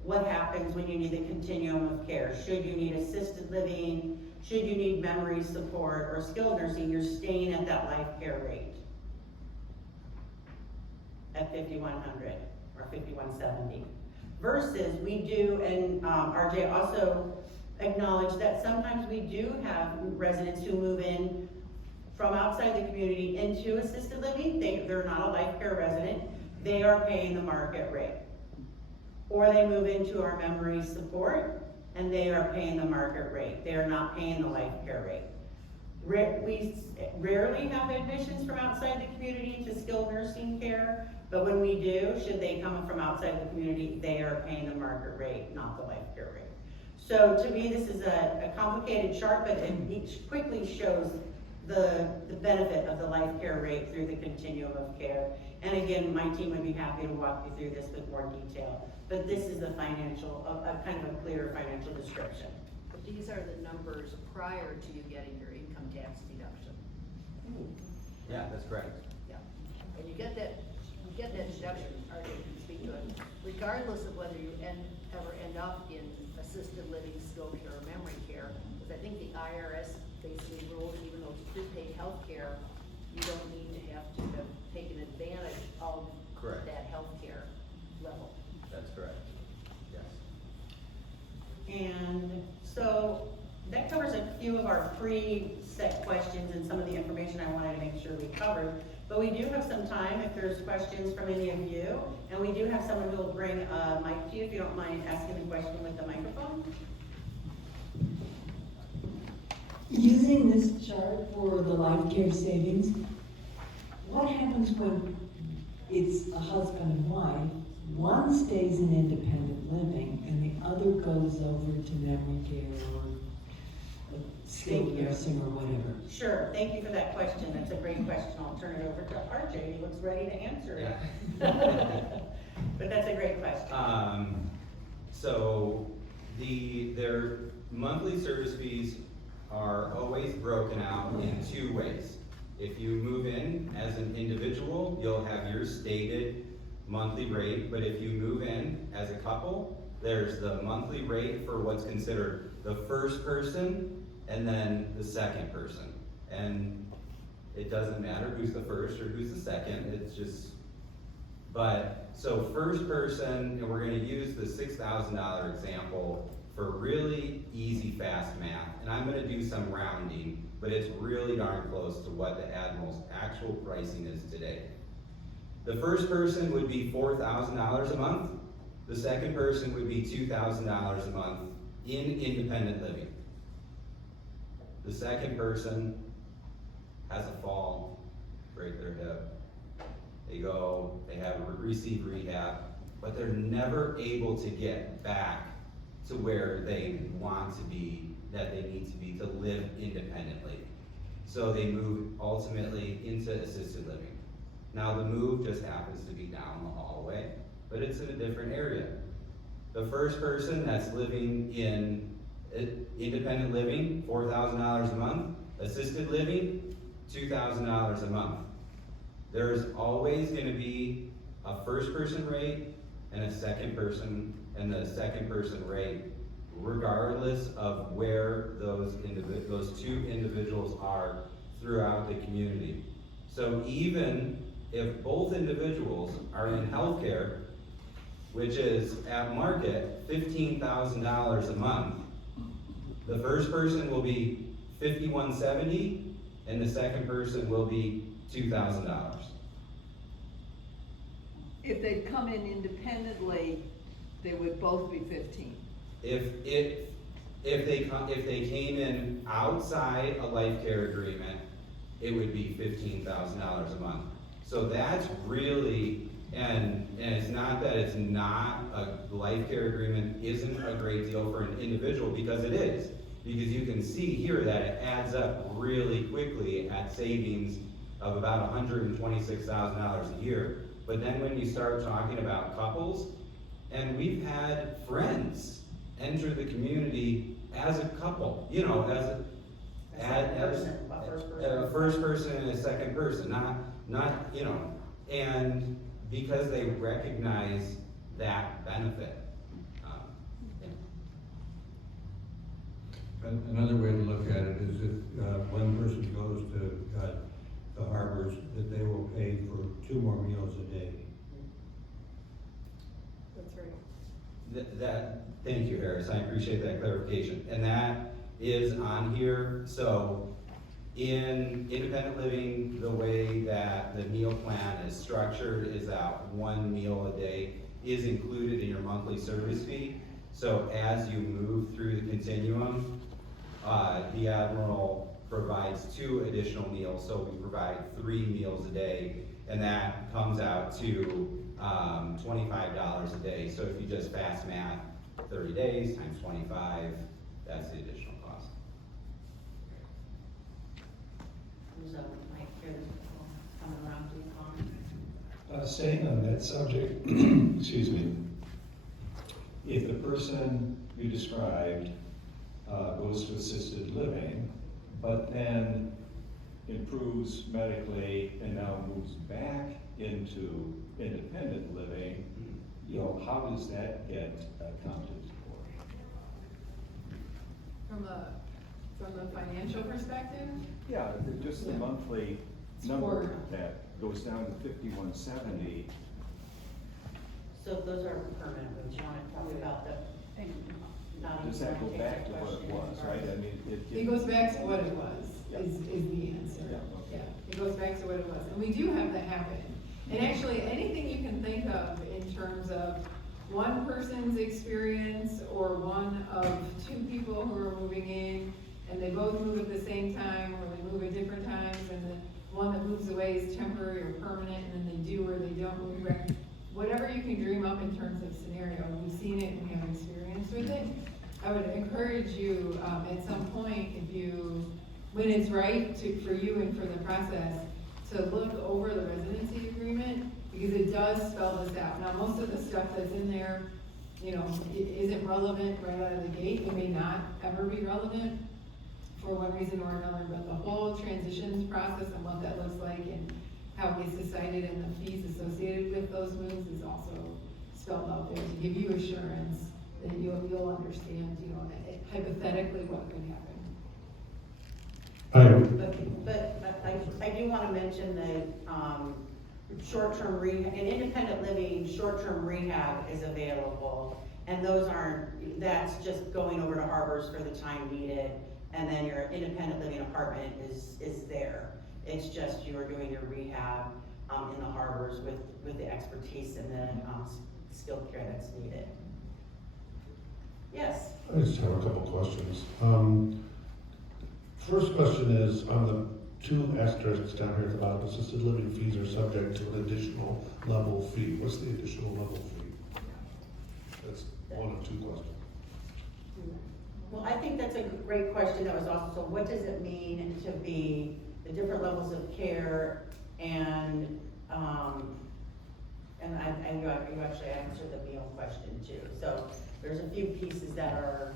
What happens when you need the continuum of care? Should you need assisted living, should you need memory support or skilled nursing, you're staying at that LifeCare rate at $5,100 or $5,170. Versus we do, and RJ also acknowledged that sometimes we do have residents who move in from outside the community into assisted living. They're not a LifeCare resident, they are paying the market rate. Or they move into our memory support and they are paying the market rate. They are not paying the LifeCare rate. We rarely have admissions from outside the community to skilled nursing care, but when we do, should they come from outside the community, they are paying the market rate, not the LifeCare rate. So to me, this is a complicated chart, but it quickly shows the benefit of the LifeCare rate through the continuum of care. And again, my team would be happy to walk you through this with more detail. But this is the financial, kind of a clear financial description. But these are the numbers prior to you getting your income tax deduction. Yeah, that's correct. Yeah, and you get that deduction, or you can speak to it, regardless of whether you ever end up in assisted living, skilled care, or memory care, because I think the IRS basically rules, even though it's prepaid health care, you don't need to have taken advantage of Correct. that health care level. That's correct. Yes. And so that covers a few of our pre-set questions and some of the information I wanted to make sure we covered. But we do have some time if there's questions from any of you. And we do have someone who will bring a mic to you if you don't mind asking the question with the microphone. Using this chart for the LifeCare savings, what happens when it's a husband and wife, one stays in independent living and the other goes over to memory care or skilled nursing or whatever? Sure, thank you for that question. That's a great question. I'll turn it over to RJ. He looks ready to answer it. Yeah. But that's a great question. So their monthly service fees are always broken out in two ways. If you move in as an individual, you'll have your stated monthly rate, but if you move in as a couple, there's the monthly rate for what's considered the first person and then the second person. And it doesn't matter who's the first or who's the second, it's just, so first person, and we're gonna use the $6,000 example for really easy, fast math. And I'm gonna do some rounding, but it's really darn close to what the Admiral's actual pricing is today. The first person would be $4,000 a month. The second person would be $2,000 a month in independent living. The second person has a fall, break their hip. They have receive rehab, but they're never able to get back to where they want to be, that they need to be to live independently. So they move ultimately into assisted living. Now the move just happens to be down the hallway, but it's in a different area. The first person that's living in independent living, $4,000 a month. Assisted living, $2,000 a month. There's always gonna be a first person rate and a second person, and the second person rate, regardless of where those two individuals are throughout the community. So even if both individuals are in healthcare, which is at market $15,000 a month, the first person will be $5,170 and the second person will be $2,000. If they'd come in independently, they would both be 15. If If they came in outside a LifeCare agreement, it would be $15,000 a month. So that's really, and it's not that it's not, a LifeCare agreement isn't a great deal for an individual, because it is. Because you can see here that it adds up really quickly at savings of about $126,000 a year. But then when you start talking about couples, and we've had friends enter the community as a couple, you know, as a first person and a second person, not, you know, and because they recognize that benefit. Another way to look at it is if one person goes to the harbors, that they will pay for 2 more meals a day. That's right. Thank you, Harris, I appreciate that clarification. And that is on here. So in independent living, the way that the meal plan is structured is that 1 meal a day is included in your monthly service fee. So as you move through the continuum, the Admiral provides 2 additional meals, so we provide 3 meals a day, and that comes out to $25 a day. So if you just fast math, 30 days times 25, that's the additional cost. Who's up, Mike, here, coming around to the phone? Staying on that subject, excuse me, if the person you described goes to assisted living, but then improves medically and now moves back into independent living, you know, how does that get accounted for? From a financial perspective, Yeah, just the Yeah. monthly Support. number that goes down to 5170. So those are permanent, but you wanna talk about the, not Does that go back to what it was, right? I mean, it goes back to what it was, Yeah. is the answer. Yeah, okay. Yeah, it goes back to what it was, and we do have that happen. And actually, anything you can think of in terms of one person's experience or one of 2 people who are moving in, and they both move at the same time, or they move at different times, and the one that moves away is temporary or permanent, and then they do or they don't move back. Whatever you can dream up in terms of scenario, we've seen it and we have experience with it. I would encourage you, at some point, when it's right for you and for the process, to look over the residency agreement, because it does spell this out. Now, most of the stuff that's in there, you know, isn't relevant right out of the gate. It may not ever be relevant for one reason or another, but the whole transitions process and what that looks like and how it gets decided and the fees associated with those moves is also spelled out there to give you assurance that you'll understand, you know, hypothetically what could happen. But I do wanna mention that, short-term rehab, in independent living, short-term rehab is available. And those aren't, that's just going over to Harbors for the time needed, and then your independent living apartment is there. It's just you are doing your rehab, in the Harbors with the expertise and the, skilled care that's needed. Yes? I just have a couple questions. First question is, on the 2 asterisks down here at the bottom, assisted living fees are subject to an additional level fee. What's the additional level fee? That's 1 of 2 questions. Well, I think that's a great question. That was also, so what does it mean to be the different levels of care and you actually answered the meal question too. So there's a few pieces that are,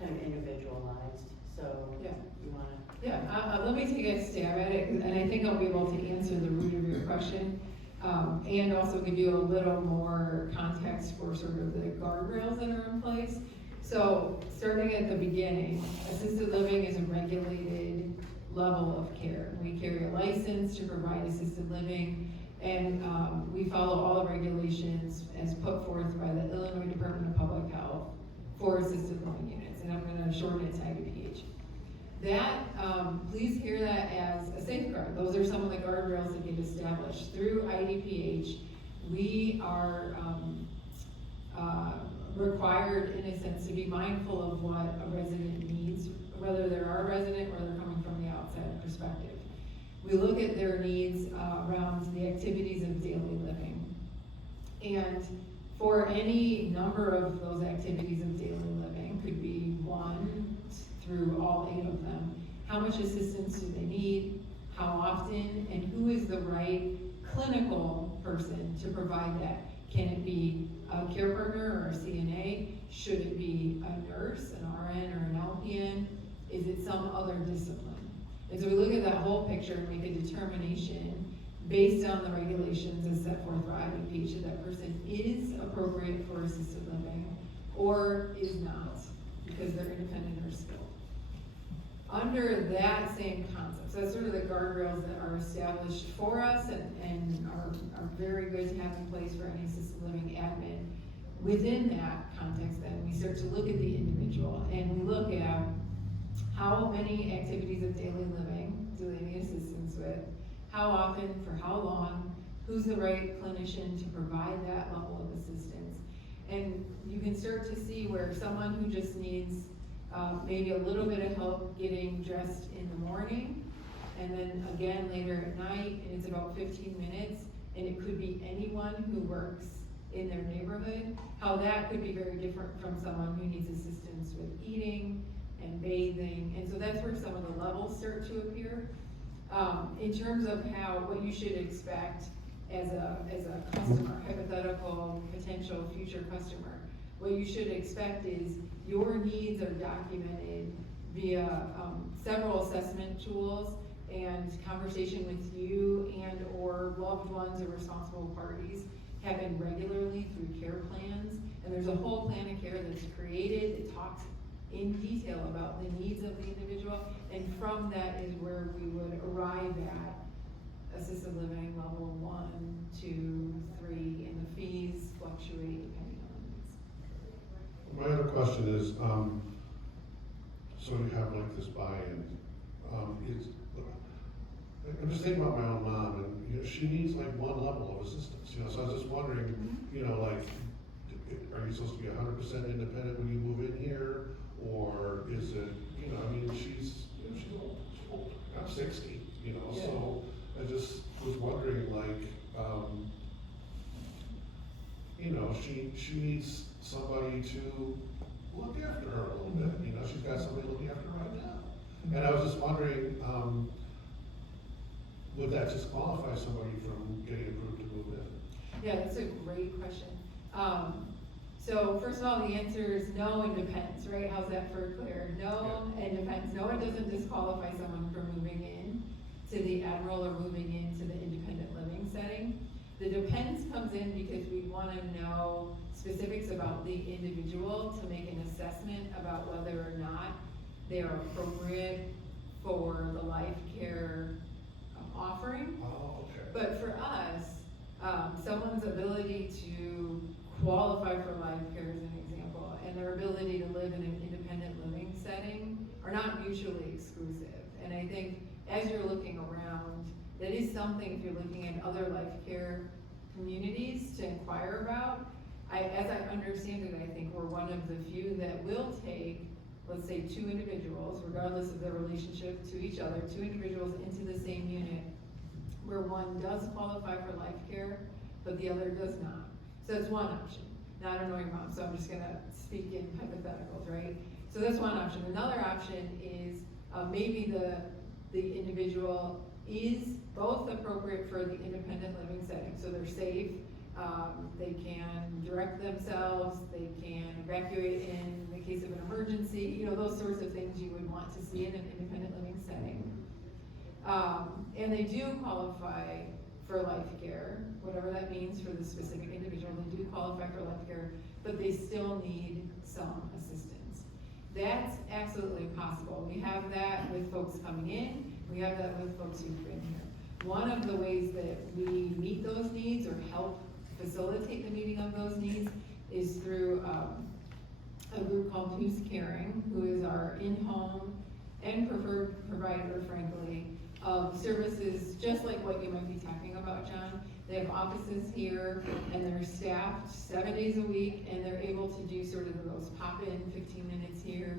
kind of individualized, so Yeah. you wanna? Yeah, let me take a stab at it, and I think I'll be able to answer the root of your question, and also give you a little more context for sort of the guardrails that are in place. So, starting at the beginning, assisted living is a regulated level of care. We carry a license to provide assisted living, and we follow all the regulations as put forth by the Illinois Department of Public Health for assisted living units, and I'm gonna shorten it to IDPH. That, please hear that as a safeguard. Those are some of the guardrails that get established through IDPH. We are required, in a sense, to be mindful of what a resident needs, whether they're our resident or they're coming from the outside perspective. We look at their needs around the activities of daily living. And for any number of those activities of daily living, could be 1 through all 8 of them, how much assistance do they need, how often, and who is the right clinical person to provide that? Can it be a care partner or a CNA? Should it be a nurse, an RN, or an LPN? Is it some other discipline? And so we look at that whole picture and make a determination based on the regulations as set forth for IDP, should that person is appropriate for assisted living or is not, because they're independent or skilled. Under that same concept, so that's sort of the guardrails that are established for us and are very good to have in place for any assisted living admin. Within that context, then, we start to look at the individual and we look at how many activities of daily living do they need assistance with, how often, for how long, who's the right clinician to provide that level of assistance. And you can start to see where someone who just needs maybe a little bit of help getting dressed in the morning, and then again later at night, and it's about 15 minutes, and it could be anyone who works in their neighborhood, how that could be very different from someone who needs assistance with eating and bathing. And so that's where some of the levels start to appear. In terms of what you should expect as a customer, hypothetical, potential future customer, what you should expect is your needs are documented via several assessment tools and conversation with you and or loved ones or responsible parties happen regularly through care plans. And there's a whole plan of care that's created that talks in detail about the needs of the individual, and from that is where we would arrive at assisted living level 1, 2, 3, and the fees fluctuate depending on the needs. My other question is, so you have like this buy-in, I'm just thinking about my own mom, and you know, she needs like one level of assistance, you know, so I was just wondering, you know, like, are you supposed to be 100% independent when you move in here? Or is it, you know, I mean, she's old. I'm 60, you know, Yeah. so I just was wondering, like, you know, she needs somebody to look after her a little bit, you know, she's got somebody looking after her right now. And I was just wondering, would that disqualify somebody from getting approved to move in? Yeah, that's a great question. So first of all, the answer is no and depends, right? How's that for clear? No and depends. No, it doesn't disqualify someone from moving in to the Admiral or moving into the independent living setting. The depends comes in because we want to know specifics about the individual to make an assessment about whether or not they are appropriate for the LifeCare offering. Oh, okay. But for us, someone's ability to qualify for LifeCare as an example, and their ability to live in an independent living setting are not mutually exclusive. And I think as you're looking around, that is something, if you're looking at other LifeCare communities, to inquire about. As I understand it, I think we're one of the few that will take, let's say, 2 individuals, regardless of their relationship to each other, 2 individuals into the same unit, where one does qualify for LifeCare, but the other does not. So that's one option. Now, I don't know your mom, so I'm just gonna speak in hypotheticals, right? So that's one option. Another option is maybe the individual is both appropriate for the independent living setting, so they're safe, they can direct themselves, they can evacuate in the case of an emergency, you know, those sorts of things you would want to see in an independent living setting. And they do qualify for LifeCare, whatever that means for the specific individual, they do qualify for LifeCare, but they still need some assistance. That's absolutely possible. We have that with folks coming in, we have that with folks who've been here. One of the ways that we meet those needs or help facilitate the meeting of those needs is through a group called Who's Caring, who is our in-home and preferred provider, frankly, of services just like what you might be talking about, John, They have offices here, and they're staffed 7 days a week, and they're able to do sort of those pop-in 15 minutes here,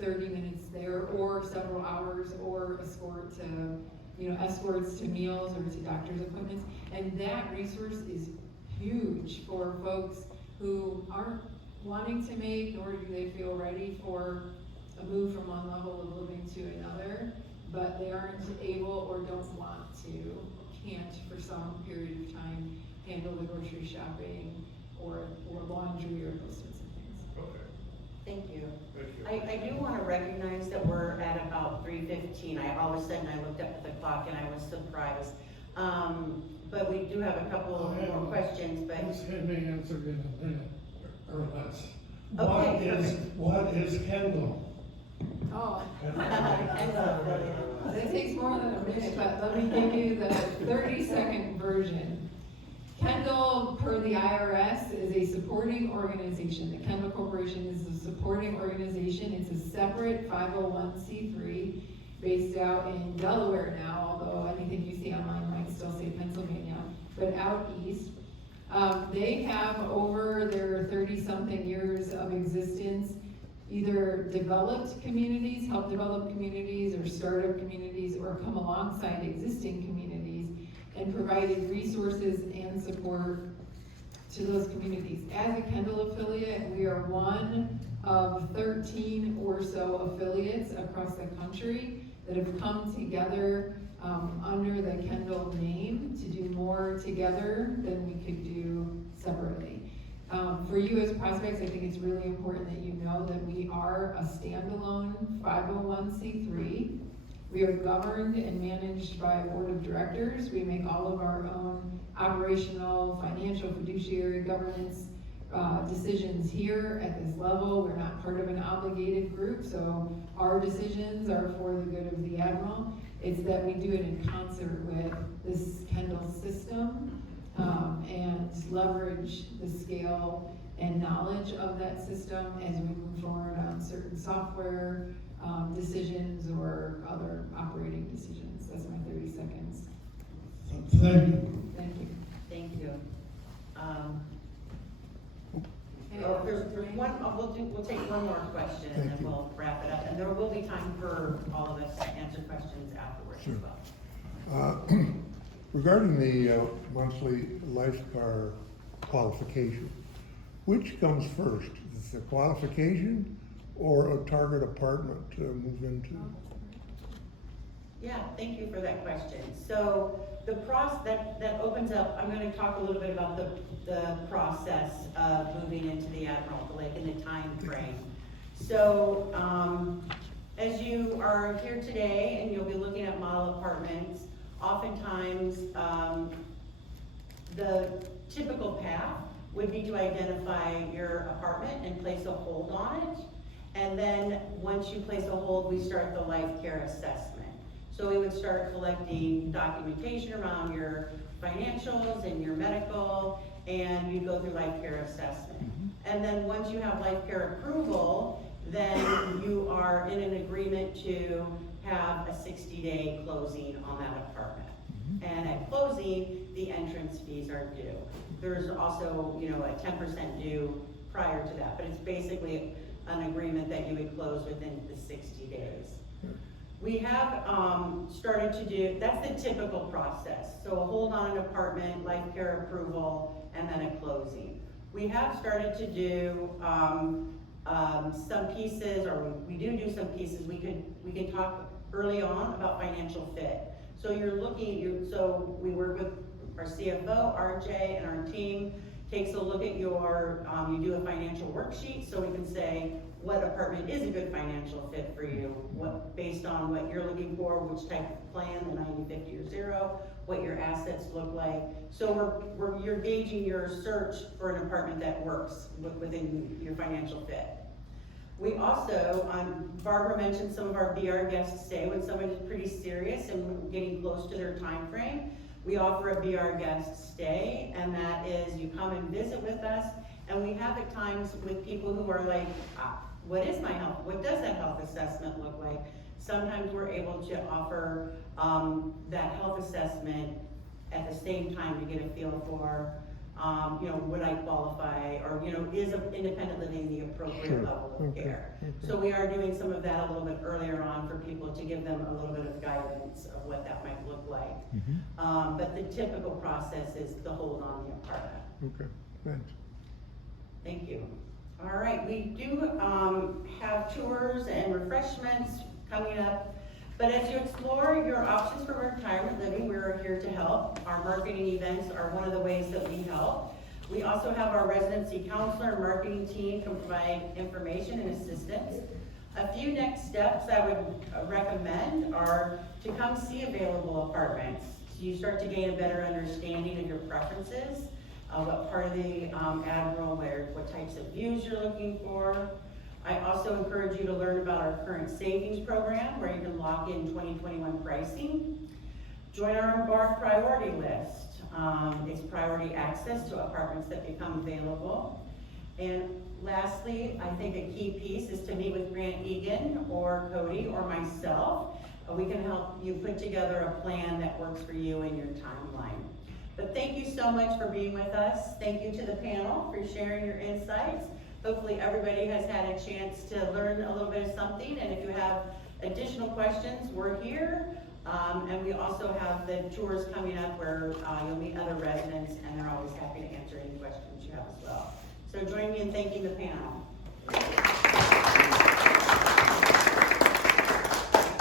30 minutes there, or several hours, or escorts to meals or to doctor's appointments. And that resource is huge for folks who aren't wanting to make, nor do they feel ready for a move from one level of living to another, but they aren't able or don't want to, can't for some period of time handle the grocery shopping or laundry or those sorts of things. Okay, Thank you. thank you. I do want to recognize that we're at about 3:15. All of a sudden, I looked up at the clock and I was surprised. But we do have a couple of more questions, but. This can be answered in a minute or less. Okay, What is Kendall? Oh, Kendall. that takes more than a minute, but let me give you the 30-second version. Kendall, per the IRS, is a supporting organization. The Kendall Corporation is a supporting organization. It's a separate 501c3 based out in Delaware now, although anything you see online might still say Pennsylvania, but out east. They have, over their 30-something years of existence, either developed communities, helped develop communities, or startup communities, or come alongside existing communities and provided resources and support to those communities. As a Kendall affiliate, we are one of 13 or so affiliates across the country that have come together under the Kendall name to do more together than we could do separately. For you as prospects, I think it's really important that you know that we are a standalone 501c3. We are governed and managed by a board of directors. We make all of our own operational, financial, fiduciary, governance decisions here at this level. We're not part of an obligated group, so our decisions are for the good of the Admiral. It's that we do it in concert with this Kendall system and leverage the scale and knowledge of that system as we move forward on certain software decisions or other operating decisions. That's my 30 seconds. Thank you. Thank you. Thank you. Hey, There's one, we'll take one more question and then we'll wrap it up. And there will be time for all of us to answer questions afterwards as well. Regarding the monthly LifeCare qualification, which comes first? Is it the qualification or a target apartment to move into? Yeah, thank you for that question. So the process that opens up, I'm going to talk a little bit about the process of moving into the Admiral, like in the time frame. So as you are here today and you'll be looking at model apartments, oftentimes the typical path would be to identify your apartment and place a hold on it. And then once you place a hold, we start the LifeCare assessment. So we would start collecting documentation around your financials and your medical, and you go through LifeCare assessment. And then once you have LifeCare approval, then you are in an agreement to have a 60-day closing on that apartment. And at closing, the entrance fees are due. There's also, a 10% due prior to that, but it's basically an agreement that you would close within the 60 days. We have started to do, that's the typical process. So a hold on an apartment, LifeCare approval, and then a closing. We have started to do some pieces, or we do some pieces. We can talk early on about financial fit. So so we work with our CFO, RJ, and our team takes a look at your, you do a financial worksheet, so we can say what apartment is a good financial fit for you, based on what you're looking for, which type of plan, the 90, 50, or 0, what your assets look like. So you're gauging your search for an apartment that works within your financial fit. We also, Barbara mentioned some of our BR guests stay when somebody's pretty serious and getting close to their time frame. We offer a BR guest stay, and that is you come and visit with us, and we have at times with people who are like, what is my health? What does that health assessment look like? Sometimes we're able to offer that health assessment at the same time to get a feel for, would I qualify, or, is independent living the appropriate Sure. level of Okay. care? Okay. So we are doing some of that a little bit earlier on for people to give them a little bit of guidance of what that might look like. But the typical process is the hold on the apartment. Okay, thanks. Thank you. All right, we do have tours and refreshments coming up, but as you explore your options for retirement living, we're here to help. Our marketing events are one of the ways that we help. We also have our residency counselor and marketing team can provide information and assistance. A few next steps I would recommend are to come see available apartments. So you start to gain a better understanding of your preferences, what part of the Admiral, what types of views you're looking for. I also encourage you to learn about our current savings program where you can lock in 2021 pricing. Join our Embark priority list. It's priority access to apartments that become available. And lastly, I think a key piece is to meet with Grant Egan or Cody or myself. We can help you put together a plan that works for you and your timeline. But thank you so much for being with us. Thank you to the panel for sharing your insights. Hopefully everybody has had a chance to learn a little bit of something, and if you have additional questions, we're here. And we also have the tours coming up where you'll meet other residents, and they're always happy to answer any questions you have as well. So join me in thanking the panel.